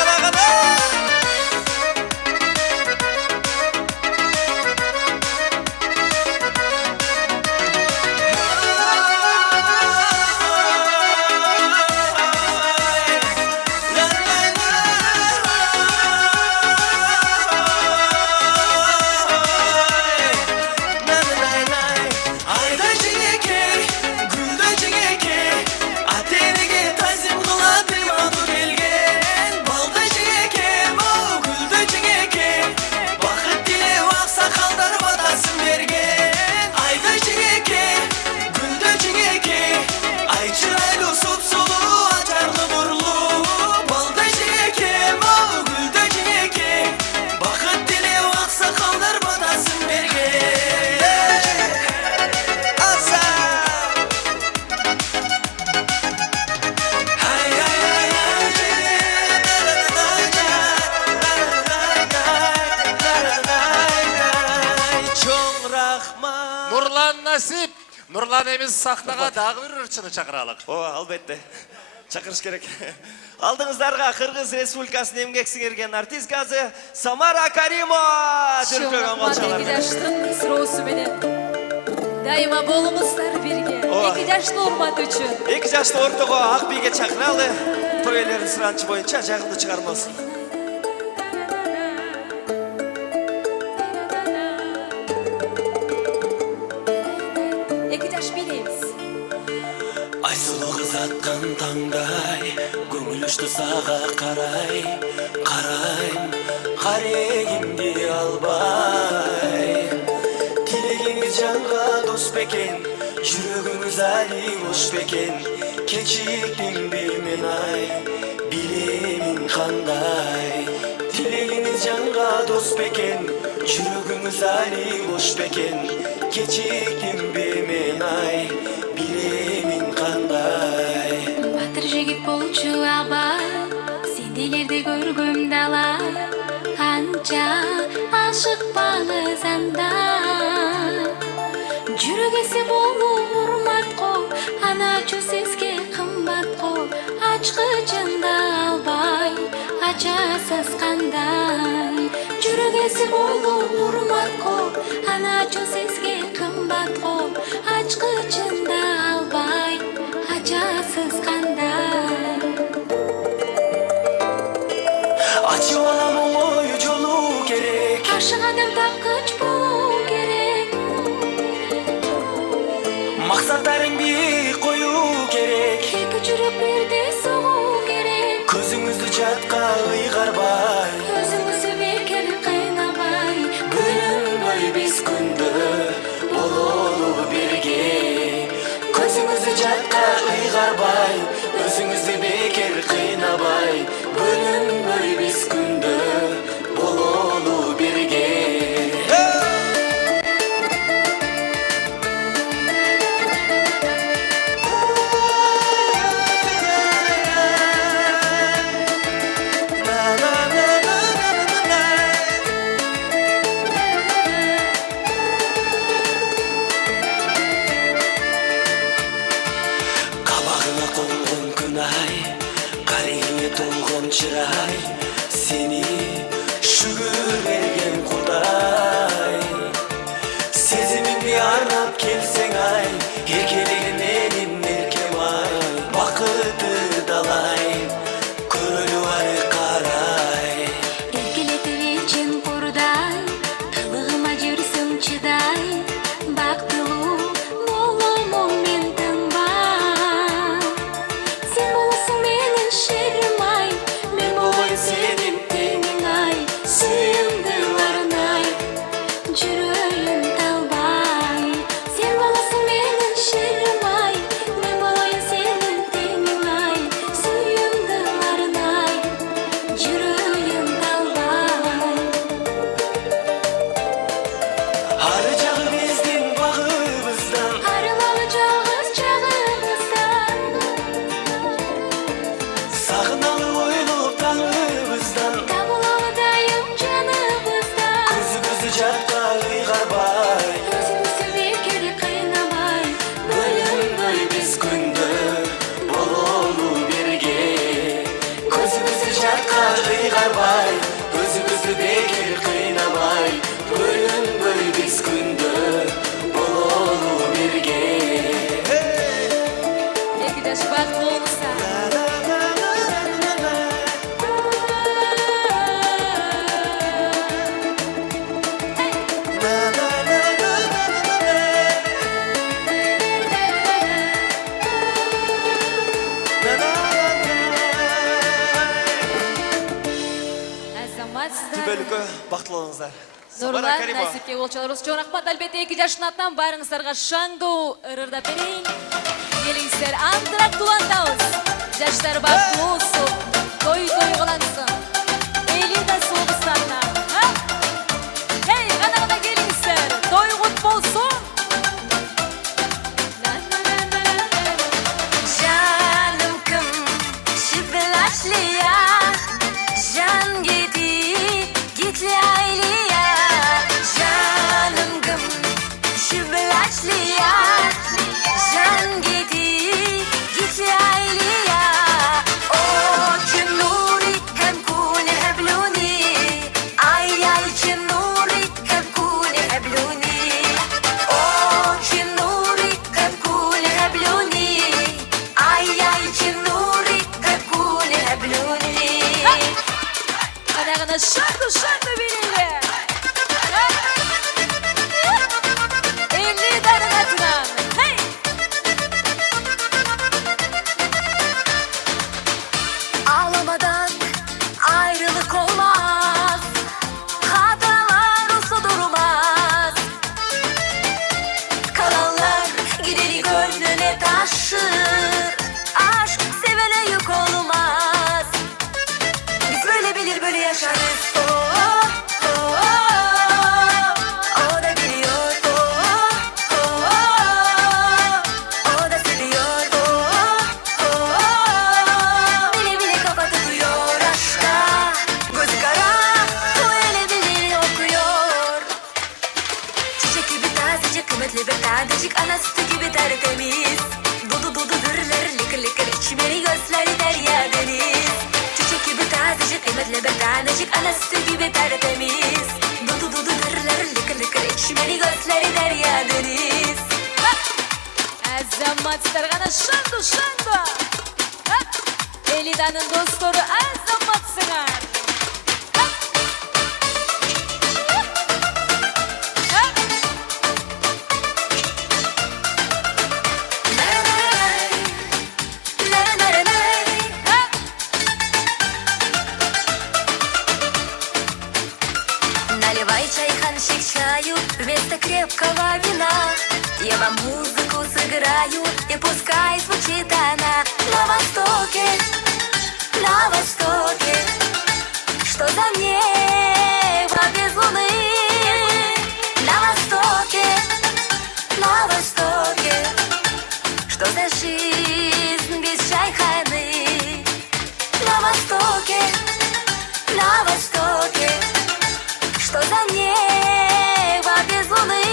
Айдай жеңеке, гүлдөй жеңеке, ата-энеге тазим кылат дайманды келген. Балдай жеңеке, гүлдөй жеңеке, бакыт тилеп аксакалдар батасын берген. Айдай жеңеке, гүлдөй жеңеке, ай чырайлуу супсулуу ажарлы бурлуу. Балдай жеңеке, гүлдөй жеңеке, бакыт тилеп аксакалдар батасын берген. Чоң рахмат. Нурлан Насип, Нурлан эмес сахнага дагы бир ырчыны чакыралык. Албетте. Чакырыш керек. Алдыңыздарга Кыргыз Республикасынын эмгек сиңирген артист газы Самара Каримова жүргөн колчалар. 2 жаштын суроосу менен дайыма болуңуздар бирге. 2 жаштын урматы үчүн. 2 жашты ортого ак бийге чакыралы. Той элердин суранычы боюнча жагымдуу чыгарма болсун. Айсылуу кыз аткан таңдай, көңүлүштү сага карай, карайм, карегимди албай. Тилегиңиз жанга дос бекен, жүрөгүңүз али бош бекен. Кечиктимби мен ай, билемин кандай. Тилегиңиз жанга дос бекен, жүрөгүңүз али бош бекен. Кечиктимби мен ай, билемин кандай. Батыр жигит болчу абай, сенделерди көргөм далай. Анча ашыкпаңыз анда, жүрөгөсү болуу урматко, аначу сизге кымбатко. Ачкычында албай, ачасыз кандай. Жүрөгөсү болуу урматко, аначу сизге кымбатко. Ачкычында албай, Açıp alam oyu jolu gerek. Aşık adam takıç bolu gerek. Maksatların bir koyu gerek. Eki жүріп бірде соғу керек. Közüңüzü жатқа ыйгарбай. Өзіңізді бекер қинамай. Bölünбөй биз күндө бололу бирге. Көзүңүздү жатка ыйгарбай, өзүңүздү бекер кыйнабай. Бөлүнбөй биз күндө бололу бирге. Kabağına kongun kınay, kalbine dolgun çıray. Seni şükür vergen Kuday. Sezimimdi arnap kelsen ay, erkelerin elim erkem ay. Bakıtı dalay, körülü var karay. Erkeletir için kurday. Kılığıma жүрсің çıday. Бактылуу боломун мен тынбай. Сен болосуң менин шерим ай. Мен болоюн сенин теңиң ай. Сүйүмдүлөрүн ай. Жүрөйүн талбай. Сен болосуң менин шерим ай. Мен болоюн сенин теңиң ай. Сүйүмдүлөрүн ай. Жүрөйүн талбай. Arı jağı bizdin bağımızdan. Арылалы жалғыз жағымыздан. Sağınalı oyulup tağımızdan. Табылалы дайым жаныбыздан. Közümüzü жатқа ыйгарбай. Өзімізді бекер қинамай. Bölünböy biz күндө бололу бирге. Көзүбүздү жатка ыйгарбай, өзүбүздү бекер кыйнабай. Бөлүнбөй биз күндө бололу бирге. Екі жаш бақыт болса. Азаматсыздар. Түбөлүккө бактылуу болуңуздар. Нурлан, Насипке Олчаларус. Чоң рахмат, әлбетте 2 жаштын атынан барыңыздарға шаңғы ырырдап берейін. Келіңіздер, андырақ туандауыз. Жаштар бақытлы болсын, той қылансын. Элида соғыстарына. Хей, ғана келіңіздер, той құт болсын. Жаным кім, шүбілашлия, жан гети, гитли айлия. Жаным кім, шүбілашлия, жан гети, гитли айлия. Очень нури, hem kune hebluni. Ay ay nuri, hem kune hebluni. Очень nuri, hem kune hebluni. Ay ay nuri, hem kune hebluni. Ana şarkı bilinle. Elli darın atına. Hey! Ağlamadan ayrılık olmaz. Hatalar uslu durmaz. Kalanlar gideri gönlüne taşır. Aşk sevene yük olmaz. Biz böyle bilir böyle yaşarız. Oh, oh, oh. O da geliyor. Oh, oh, oh. O da seviyor. Oh, oh, oh. Bile bile kafa tutuyor aşka. Gözü kara, bu ele bilir okuyor. Çiçek gibi tazecik, kıymetli bir tanecik. Ana sütü gibi tertemiz. Dudu dudu dürler, likır likır içmeli gözleri derya deniz. Çiçek gibi tazecik, kıymetli bir tanecik. Ana sütü gibi tertemiz. Dudu dudu dürler, likır likır içmeli gözleri derya deniz. Azammatsızlar, gana şandı. Elida'nın dostları azammatsınlar. вам музыку сыграю, и пускай звучит она на востоке, на востоке. Что за небо без луны? На востоке, на востоке. Что за жизнь без чайханы? На востоке, на востоке. Что за небо без луны?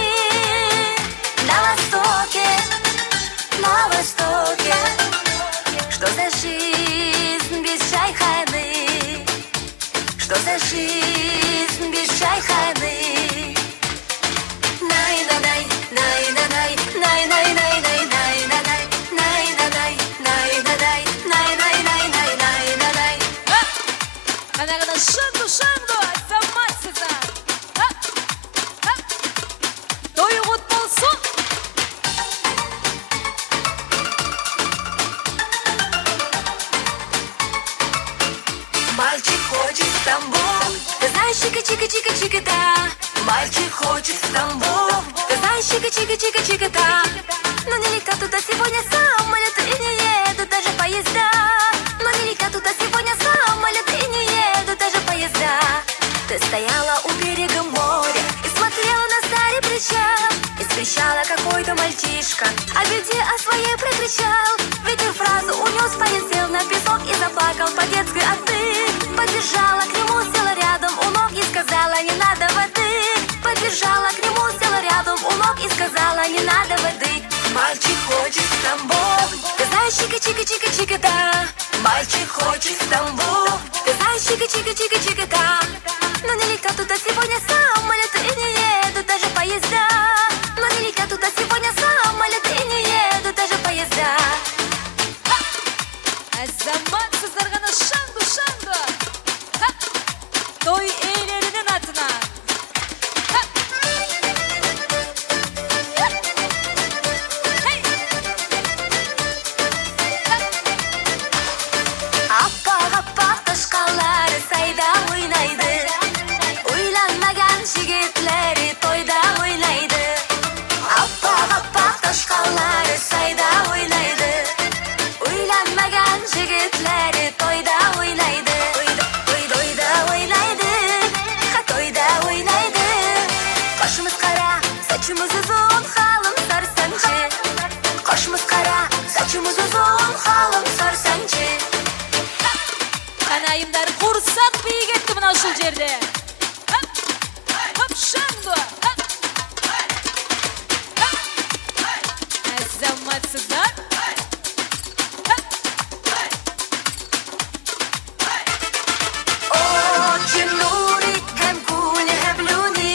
На востоке, на востоке. Что за жизнь без чайханы? Что за жизнь без чайханы? Най-на-най, най-на-най, най-най-най-най, най-на-най, най-на-най, най-на-най, най-най-най-най-най-най. Қанағына шаңду, азаматсыздар. Той құт болсын. Мальчик хочет в Тамбов, ты знаешь, чика-чика-чика-чика-да. Мальчик хочет в Тамбов, ты знаешь, чика-чика-чика-чика-да. Но не летят туда сегодня самолеты и не едут даже поезда. Но не летят туда сегодня самолеты и не едут даже поезда. Ты стояла у берега моря и смотрела на старый причал. И встречала какой-то мальчишка, о беде о своей прокричал. Ветер фразу унес, полетел на песок и заплакал по-детски, а ты подбежала к нему, села рядом у ног и сказала, не надо воды. Подбежала к нему, села рядом у ног и сказала, не надо воды. Мальчик хочет в Тамбов, ты знаешь, чика-чика-чика-чика-да. Мальчик хочет в Тамбов, ты знаешь, чика-чика-чика-чика-да. Но не летят туда сегодня самолеты и не едут даже поезда. Но не летят туда сегодня самолеты и не едут даже поезда. Азаматсыздар ғана шаңду. Той иелерінің атынан. Аппақ-аппақ тышқалары сайда ойнайды. Ойланмаған жігітлері тойда ойнайды. Аппақ-аппақ тышқалары сайда ойнайды. Ойланмаған жігітлері тойда ойнайды. Тойда ойнайды, тойда ойнайды. Қашымыз қара, сачымыз ұзын, халым сарсаңшы. Қашымыз қара, сачымыз ұзын, халым сарсаңшы. Қанайымдар құрсақ биік етті мынау шыл жерде. Хоп, шаңду. Азаматсыздар. О, чинури, hem kuni hebluni.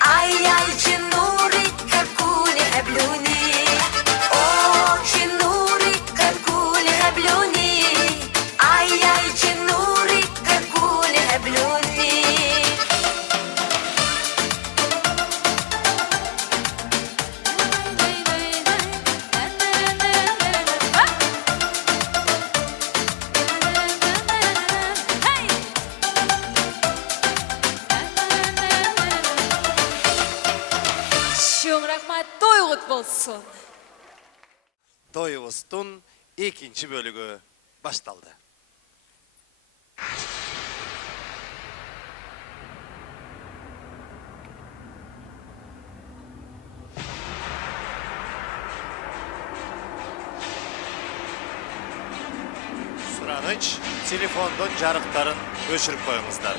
Ай-яй, чинури, hem kuni hebluni. О, чинури, hem kuni hebluni. Ай-яй, чинури, hem kuni hebluni. Шоң рахмат, той құт болсын. Тойыбыздың екінші бөлігі башталды. Сұраныч, телефондың жарықтарын өшіріп қойыңыздар.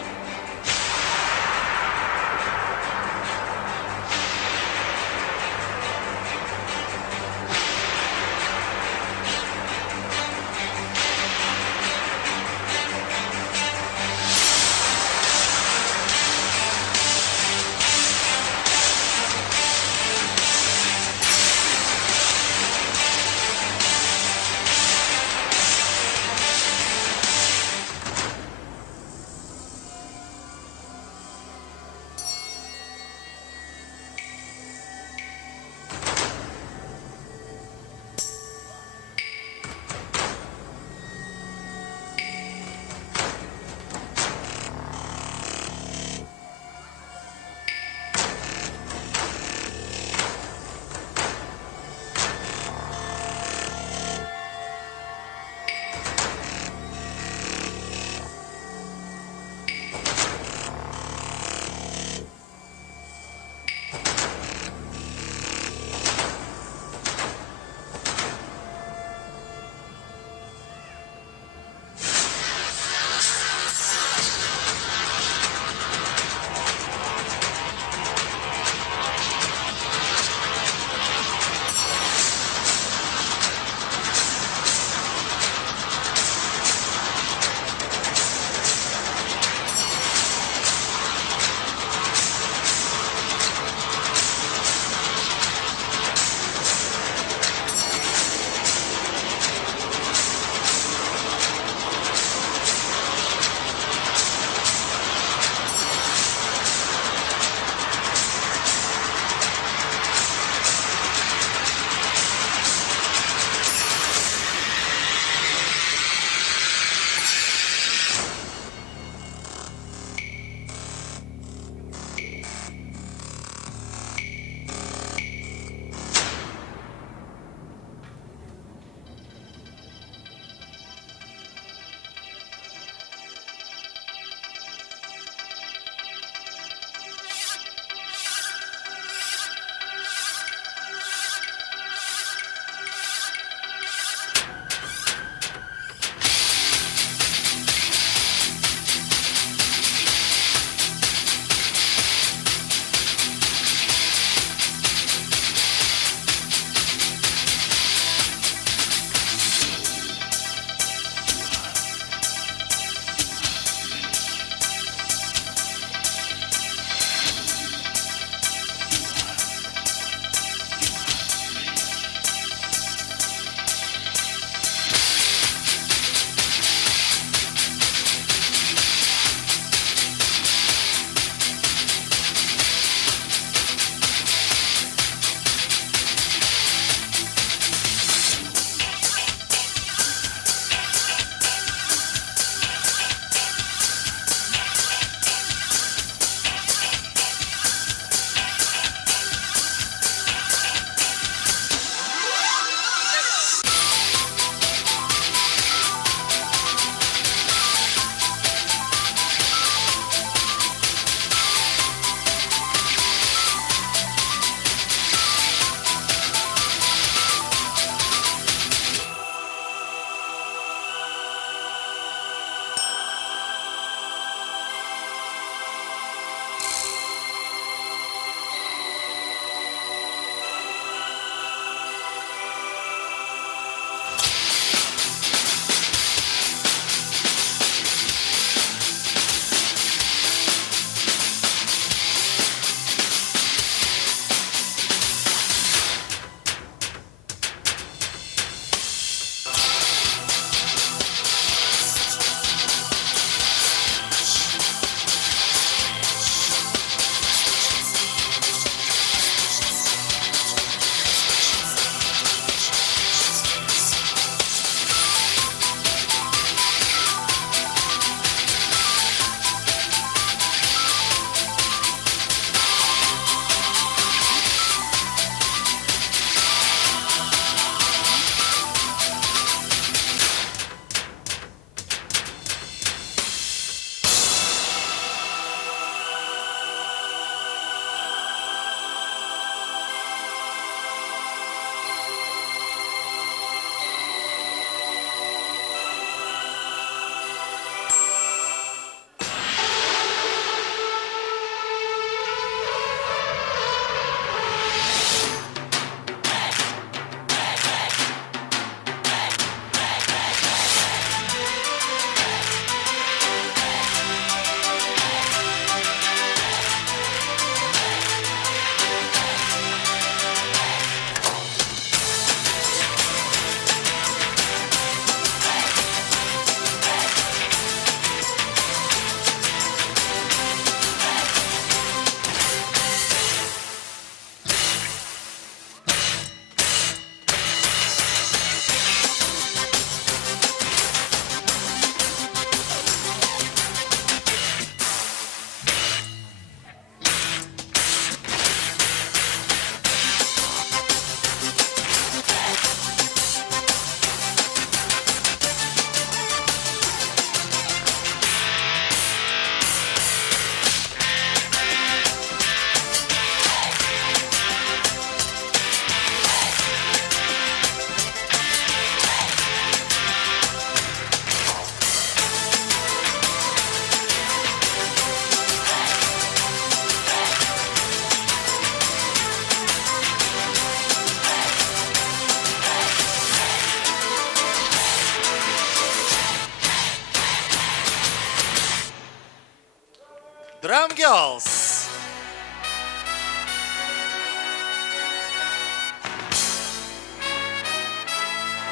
Drum Girls.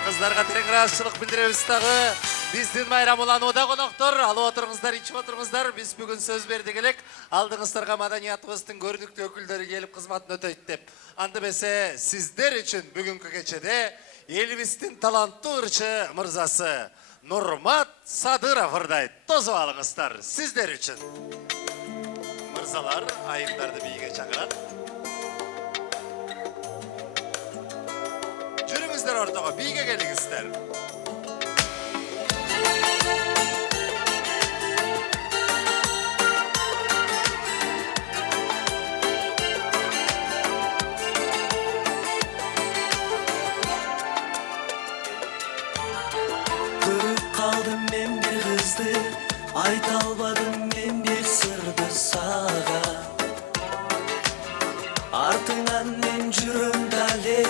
Kızlarga терең ыраазычылык билдиребиз дагы. Биздин майрам улан ода коноктор, алып отуруңуздар, ичип отуруңуздар. Биз бүгүн сөз бердик элек, алдыңыздарга маданиятыбыздын көрүнүктүү өкүлдөрү келип кызматын өтөйт деп. Анда эмесе сиздер үчүн бүгүнкү кечеде элибиздин таланттуу ырчы мырзасы Нурмат Садыров ырдайт. Тосуп алыңыздар сиздер үчүн. Мырзалар айымдарды бийге чакырат. Жүрүңүздөр ортого, бийге келиңиздер. Kaldım ben bir kızdı, ayta almadım ben bir sırdı sağa. Артыңан мен жүрөм дале,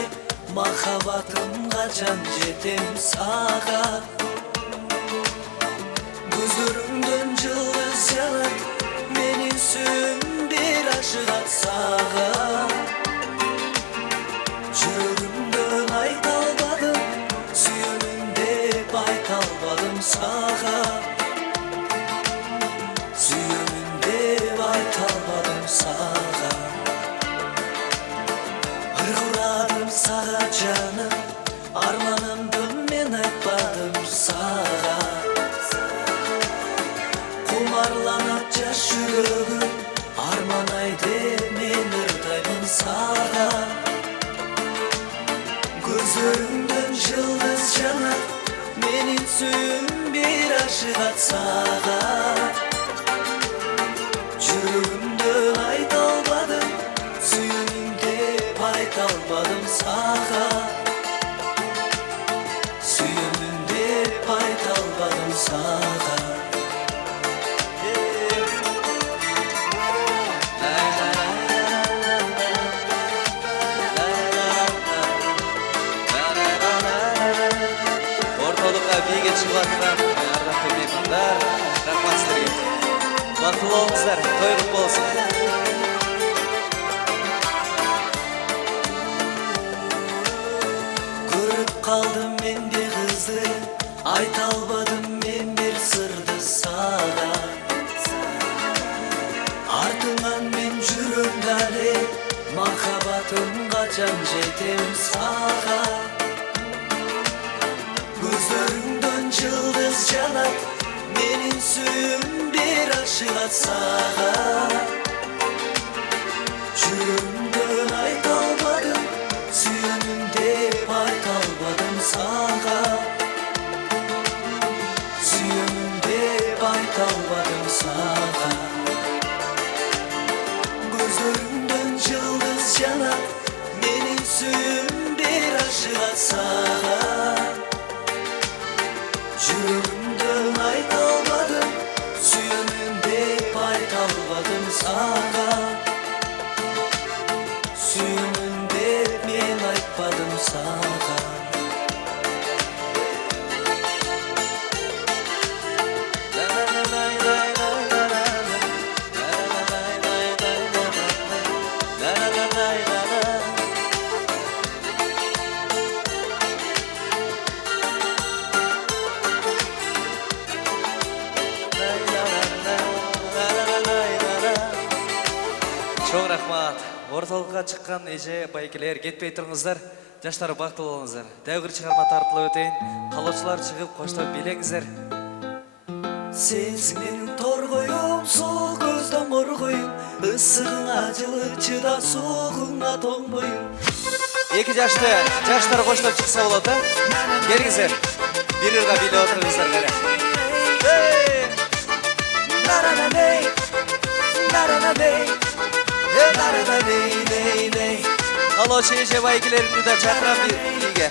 махаббатым качан жетем сага. Көздөрүңдөн жылдыз жанат, менин сүйүүм бир ашыгат сага. Жүрөгүмдөн айта албадым, сүйөмүн деп айта албадым сага. Сүйөмүн деп айта албадым сага. Ыргыладым сага жаным, арманымды мен айтпадым сага. Кумарланат жаш жүрөгүм, арманай деп мен ырдаймын сага. Көздөрүңдөн жылдыз жанат, менин сүйүүм бир ашыгат сага. Жүрөгүмдөн айта албадым, сүйүүмүн деп айта албадым сага. Сүйүүмүн деп айта албадым сага. Ортолукка бийге чыгып аткан ардактуу меймандар, рахмат силерге. Бактылуу болуңуздар, той кут болсун. Көрүп калдым мен бир кызды, айта албадым мен бир сырды сага. Артыңан мен жүрөм дале, махаббатым качан жетем сага. Көздөрүңдөн жылдыз жанат, менин сүйүүм бир ашыгат сага. Жүрөгүмдөн айта албадым, сүйөмүн деп айта албадым сага. Сүйөмүн деп айта албадым сага. Көздөрүңдөн жылдыз жанат, менин сүйүүм бир ашыгат сага. Жүрөгүмдөн айта албадым, сүйөмүн деп айта албадым сага. Сүйөмүн деп мен айтпадым сага. Чоң рахмат. Ортолукка чыккан эже байкелер кетпей туруңуздар. Жаштар бактылуу болуңуздар. Дәвгір чыгарма тартылып өтейин. Калоочулар чыгып коштоп бийлеңиздер. Сенсиң менин торгоюм, сол көздөн коргоюм, ысыгыңа жылы чыда, суугуңа тоңбойум. Эки жаштар коштоп чыкса болот, а? Келиңиздер. Бир ырга бийлеп отуруңуздар кара. Калоочу эже байкелеринди да чакырам бийге.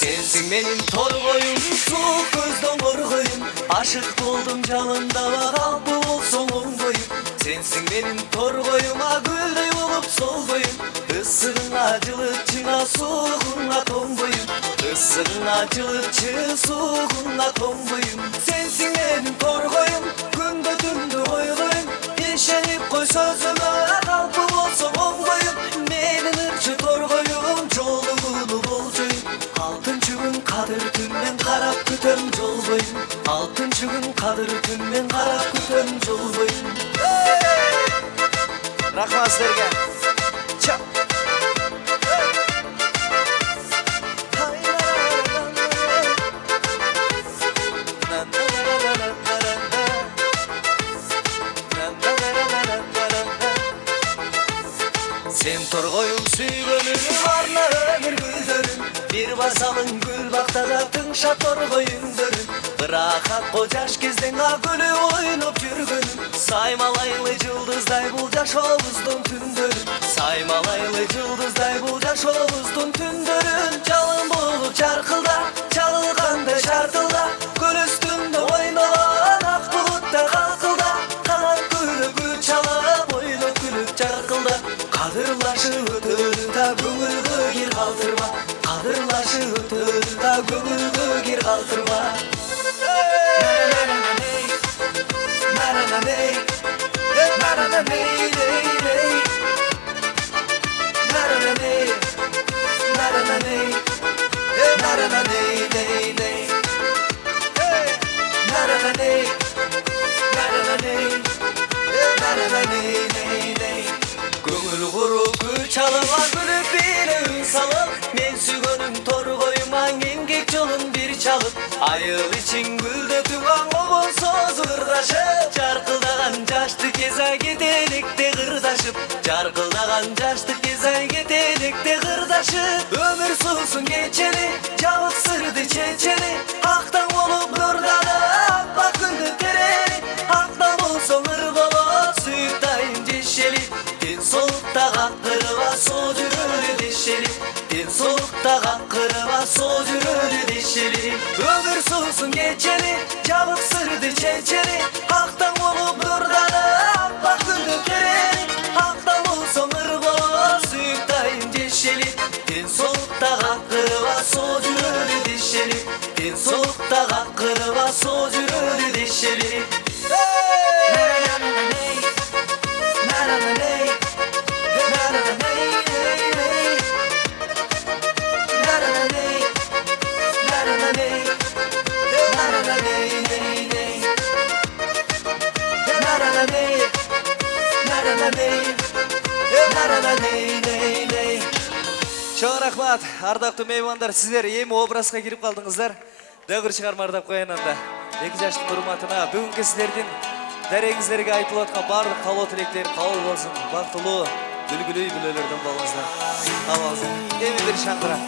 Сенсиң менин торгоюм, суу көздөн коргоюм, ашык болдум жалында калпы болсоң оңбоюм. Сенсиң менин торгоюма гүлдөй болуп солбоюм, ысыгыңа жылы чыңа, суугуңа тоңбоюм. ысығыңа жылытшы суығыңа тоңбойым сенсің менің торғойым күнді түнді ойлойым ишеніп қой сөзіме қалпы болсам оңбойым менің ырчы торғойым жолығулы болжойым алтыншы күн қадір түнмен қарап күтем жол бойын алтыншы күн қадір түнмен қарап күтем жол бойын рахмат сіздерге. Sen торғойым сүйгөнім арна өмір гүлдөрүм бир басалың гүл бактада тыңша торғойүңдөрүм бирок акко жаш кезден күлүп ойноп жүргөнүм саймалайлы жылдыздай бул жашообуздун түндөрү саймалайлы жылдыздай бул жашообуздун түндөрүн жалын болуп жаркылда чалылгандай шартылда көл үстүндө ойногон ак булутта калкылда канат күлүп гүл чалып ойноп күлүп жаркылда кадырлашып өтөдү да көңүлгө кир калтырба кадырлашып өтөдү да көңүлгө кир калтырба көңүл куруп гүл чалып күлүп бире үн салып мен сүйгөнүм торгойума эмгек жолун бир чалып айыл ичин гүлдөтүп аңго болсо ырдашып жаркылдаган жашты кез ай кетелекте кырдашып жаркылдаган жашты кез ай кетелекте кырдашып өмүр суусун кечени жабык сырды чечени актан болуп нурданып аппак күндү терени актан болсоң ыр болот сүйүк дайым жешели ден соолукта каккырыба соо жүрөлү дешели ден соолукта каккырыба соо жүрөлү дешели өмүр суусун кечени жабык сырды чечени актан болуп нурданып аппак күндү терени актан болсоң ыр болот сүйүк дайым жешели ден соолукта каккырыба соо жүрөлү дешели ден соолукта каккырыба соо жүрөлү дешели Чоң рахмат, ардактуу меймандар, сиздер эми образга кирип калдыңыздар. Дөгүр чыгарма ардап коеюн анда. 2 жаштын урматына бүгүнкү сиздердин дарегиңиздерге айтылып аткан баардык каалоо тилектер кабыл болсун. Бактылуу, үлгүлүү үй бүлөлөрдөн болуңуздар. Кабыл. Эми бир шаңгыра.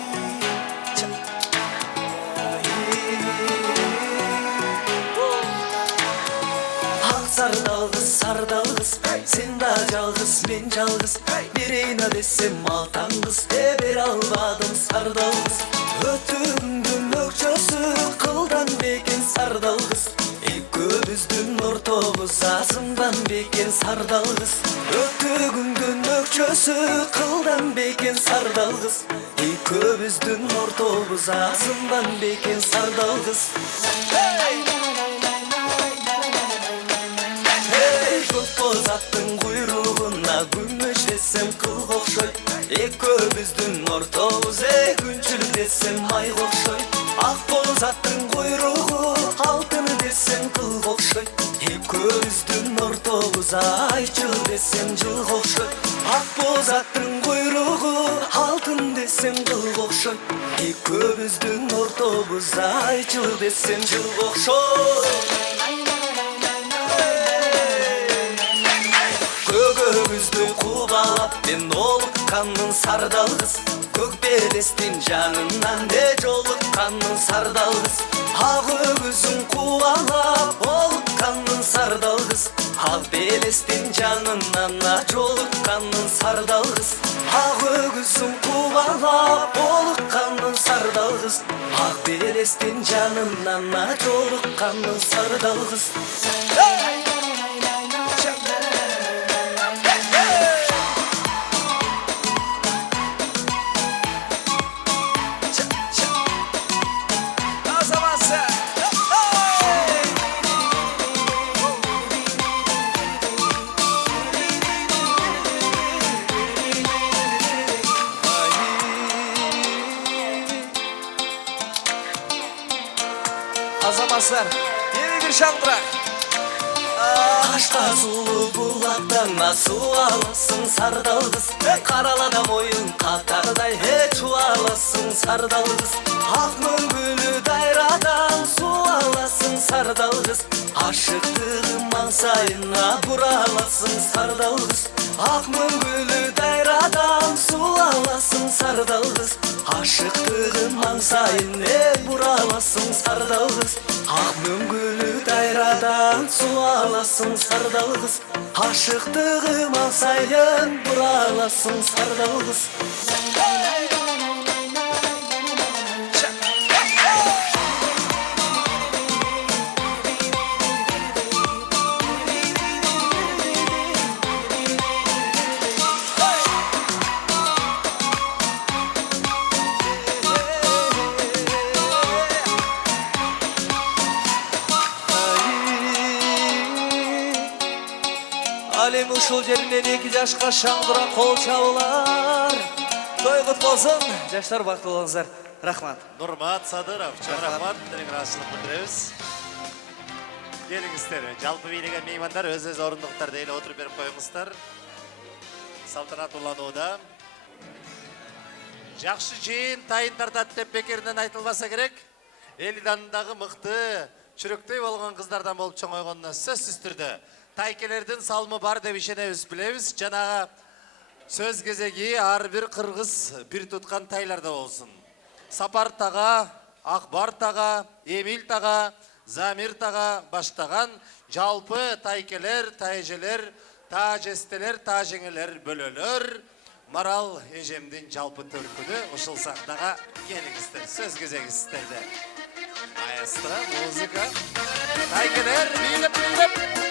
Сардалгыз, сен да жалгыз, мен жалгыз Берейна десем малтаңгыз, бере албадым сардалгыз Өтүңдүн өкчөсү кылдан бекен сардалгыз Экөөбүздүн ортобуз азымдан бекен сардалгыз Өтүңдүн өкчөсү кылдан бекен сардалгыз Экөөбүздүн ортобуз азымдан бекен сардалгыз Аттың куйругуна күмүш десем кыл окшойт экөөбүздүн ортобуз күнчүл десем майга окшойт ак боз аттың куйругу алтын десем кыл окшойт экөөбүздүн ортобуз айчыл десем жылга окшойт ак боз аттың куйругу алтын десем кыл окшойт экөөбүздүн ортобуз айчыл десем жылга окшойт Көкөбүздү кубалап мен олукканмын сардалгыз Көк белестин жанынан жолукканмын сардалгыз Ак өгүзүн кубалап олукканмын сардалгыз Ак белестин жанынан жолукканмын сардалгыз Ак өгүзүн кубалап олукканмын сардалгыз Ак белестин жанынан жолукканмын сардалгыз боласыздар. Эми бир шаңдырақ. Ашта сулуу булактан суу аласың сардалгыз каралада моюн катардай чубаласың сардалгыз ак мөңгүлү дайрадан суу аласың сардалгыз ашыктыгым маңсайына бураласың сардалгыз ак мөңгүлү дайрадан суу аласың сардалгыз ашыктыгым маңсайына бураласың сардалгыз ак мөңгүлү дайрадан суу аласың сардалгыз ашыктыгым маңсайын бураласың сардалгыз Ал эми ушул жеринен 2 жашка шаңдыра кол чабылар. Той кут болсун, жаштар бактылуу болуңуздар. Рахмат. Нурмат Садыров, чоң рахмат. Раушылык билдиребиз. Келиңиздер. Жалпы бийлеген меймандар өз орындуктарда эле отуруп берип коюңуздар. Салтанат уланууда. Жакшы жыйын тайын тартат деп бекеринен айтылбаса керек. Эл данындагы мыкты, чүрөктөй болгон кыздардан болуп чоңойгонуна сөзсүз түрдө тайкелердин салымы бар деп ишенебиз, билебиз. Жанагы сөз кезеги ар бир кыргыз бир туткан тайларда болсун. Сапар тага, Акбар тага, Эмил тага, Замир тага баштаган жалпы тайкелер, тайжелер, тажестелер, тажеңелер, бөлөлөр, Марал эжемдин жалпы төркүнү ушул сахнага келиңиздер. Сөз кезеги сиздерде. Маэстро, музыка. Тайкелер, бийлеп.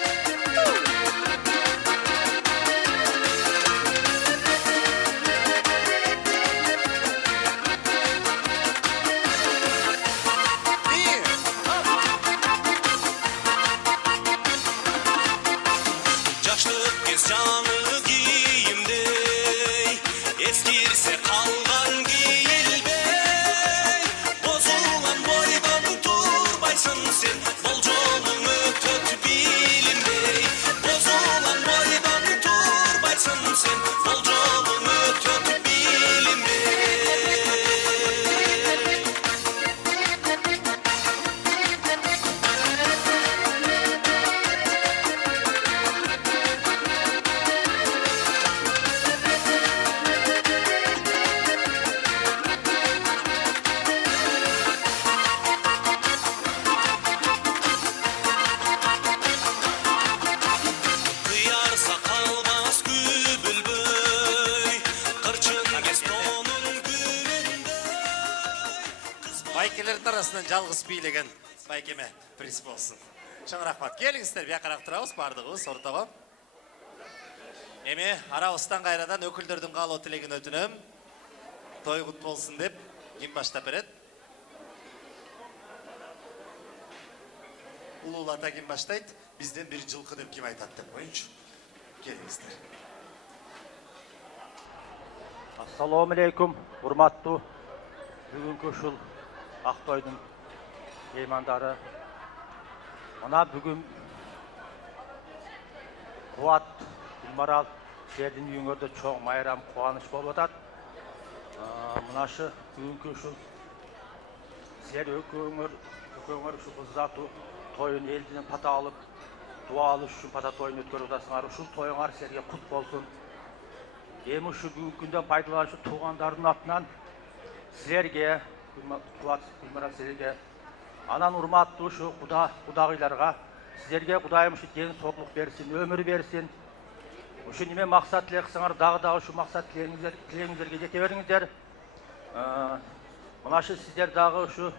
Байкелердин арасынан жалгыз бийлеген байкеме приз болсун. Чоң рахмат. Келиңиздер, бияқараак турабыз, бардыгыбыз ортого. Эми арабыздан кайрадан өкүлдөрдүн каалоо тилегин өтүнөм. Той кут болсун деп ким баштап берет? Улуулата ким баштайт? Бизден бир жылкы деп ким айтат деп коюнчу. Келиңиздер. Ассаламу алейкум, урматтуу бүгүнкү ушул Ақтойдың меймандары. Мына бүгін Қуат, Гүлмарал, сіздердің үйіңерде чоң майрам қуаныш болып жатат. Мынашы бүгінгі ушул сіздер өкөңөр ушул кыздатуу тойын элден пата алып, дуа алыш үчүн пата тойын өткөрүп жатасыңар. Ушул тоюңар сіздерге кут болсун. Эми ушул бүгүнкү күндөн пайдаланып туугандардын атынан сіздерге Куат Гүлмарал сіздерге анан урматтуу ушу кудагыйларга сіздерге Кудайым ушу ден соолук берсин, өмүр берсин. Ушу неме максат тилексеңер дагы ушу максат тилегиңерге жете бериңиздер. Мынашы сіздер дагы ушу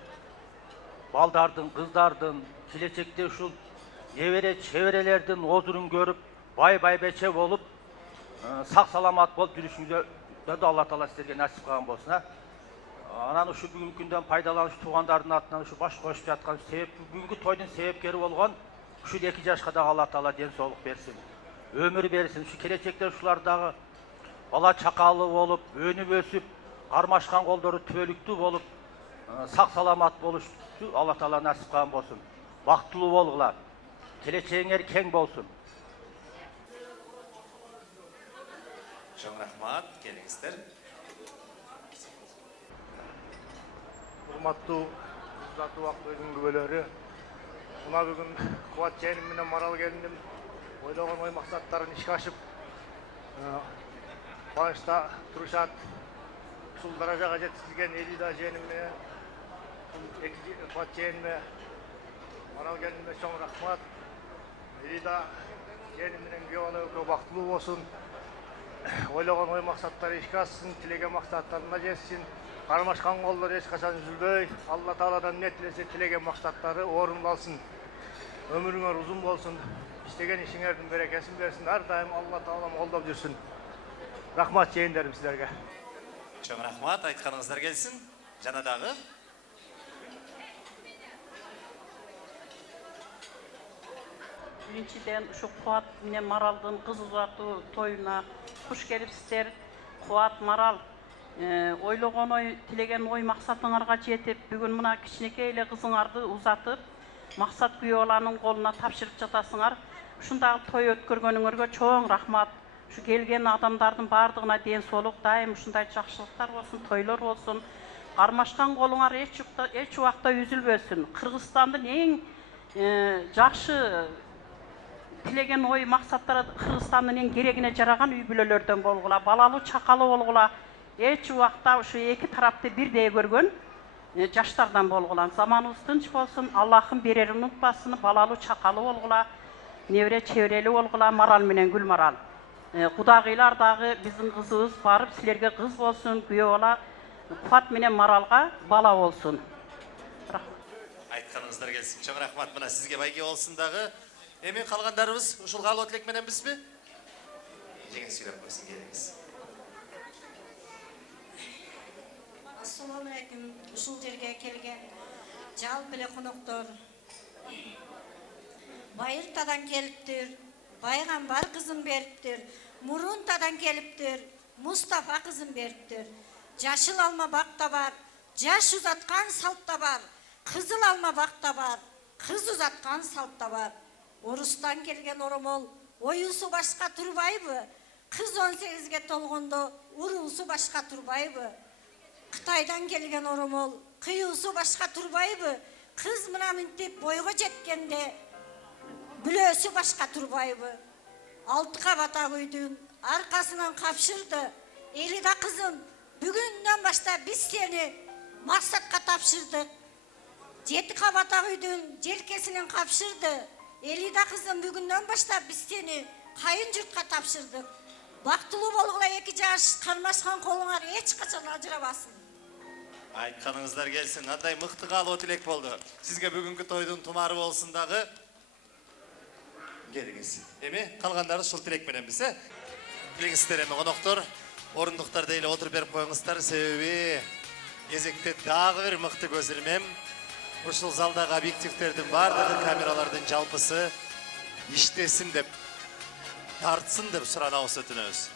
балдардын, кыздардын келечекте ушул небере чеберелердин озурун көрүп, бай байбече болуп, сак саламат болуп жүрүшүңүздөрдү Алла Таала сіздерге насип кылган болсун. Анан ушу бүгүнкү күндөн пайдаланып туугандардын атынан ушу баш кошуп жаткан бүгүнкү тойдун себепкери болгон ушул 2 жашка дагы Алла Таала ден соолук берсин, өмүр берсин. Ушу келечекте ушулар дагы бала чакалы болуп, өнүп өсүп, кармашкан колдору түбөлүктүү болуп, сак саламат болушту Алла Таала насип кылган болсун. бактылуу болгула. Келечегиңер кең болсун. Чоң рахмат, келиңиздер. Урматтуу Узатуу Актойдун күбөлөрү, мына бүгүн Кубат жээним менен Марал келиндим. Ойлогон ой максаттарын ишке ашып, кубанычта турушат. Ушул даражага жеткизилген Элида жээним менен Кубат жээниме, Марал келиниме чоң рахмат. Элида жээним менен күйөө бала экөө бактылуу болсун. Ойлогон ой максаттары ишке ашсын, тилеген максаттарына жетсин. Кармашкан колдор эч качан үзүлбөй, Алла Тааладан эмне тилесе тилеген максаттары орундалсын. Өмүрүңөр узун болсун. İstеген işiңердин берекесин берсин. Ар дайым Алла Таалам колдоп жүрсүн. Рахмат жээндерим силерге. Чоң рахмат, айтканыңыздар келсин. Жана дагы. Биринчиден ушу Кубат менен Маралдын кыз узатуу тоюна куш келипсиздер. Кубат, Марал, ойлогон ой, тилеген ой максатыңарга жетип, бүгүн мына кичинекей эле кызыңарды узатып, максат күйөө баланын колуна тапшырып жатасыңар. Ушундагы той өткөргөнүңөргө чоң рахмат. Ушу келген адамдардын баардыгына ден соолук, дайым ушундай жакшылыктар болсун, тойлор болсун. Кармашкан колуңар эч убакта үзүлбөсүн. Кыргызстандын эң жакшы тилеген ой максаттары Кыргызстандын эң керегине жараган үй бүлөлөрдөн болгула, балалуу чакалуу болгула. Эч убакта ушу эки тарапты бирдей көргөн жаштардан болгула. Заманыбыз тынч болсун, Аллахым берерин унутпасын, балалуу чакалуу болгула, небере чеберелүү болгула, Марал менен Гүлмарал. Кудагыйлар дагы биздин кызыбыз барып силерге кыз болсун, күйөө бала Кубат менен Маралга бала болсун. Айтканыңыздар келсин. Чоң рахмат. Мына сизге байге болсун дагы. Эми калгандарыбыз ушул каалоо тилек менен бизби? Жеңиң сүйлөп койсун, келиңиз. Assalamu alaikum. Ушул жерге келген жалпы эле коноктор. Байыртадан келиптир, Байгамбар кызын бериптир, Мурунтадан келиптир, Мустафа кызын бериптир. Жашыл алма бакта бар, жаш узаткан салтта бар, кызыл алма бакта бар, кыз узаткан салтта бар. Орустан келген оромол, оюусу башка турбайбы? Кыз 18-ге толгондо уруусу башка турбайбы? Кытайдан келген оромол, кыюусу башка турбайбы? Кыз мына мынтип бойго жеткенде бүлөсү башка турбайбы? 6 кабат ак үйдүн аркасынан капшырды. Элида кызым, бүгүндөн баштап биз сени максатка тапшырдык. 7 кабат ак үйдүн желкесинен капшырды. Элида кызым, бүгүндөн баштап биз сени кайын журтка тапшырдык. Бактылуу болгула, 2 жаш кармашкан колуңар эч качан ажырабасын. Айтканыңыздар келсин. Андай мыкты каалоо тилек болду. Сизге бүгүнкү тойдун тумары болсун дагы. Келиңиз. Эми калгандары ушул тилек менен биз, Келиңиздер эми коноктор, орундуктарда эле отуруп берип коюңуздар, себеби кезекте дагы бир мыкты көзүрмем. Ушул залдагы объективдердин баардыгы, камералардын жалпысы иштесин деп, тартсын деп суранабыз, өтүнөбүз.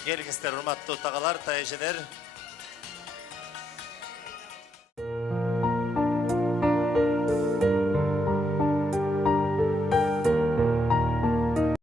Келиңиздер, урматтуу тагалар, тайжелер.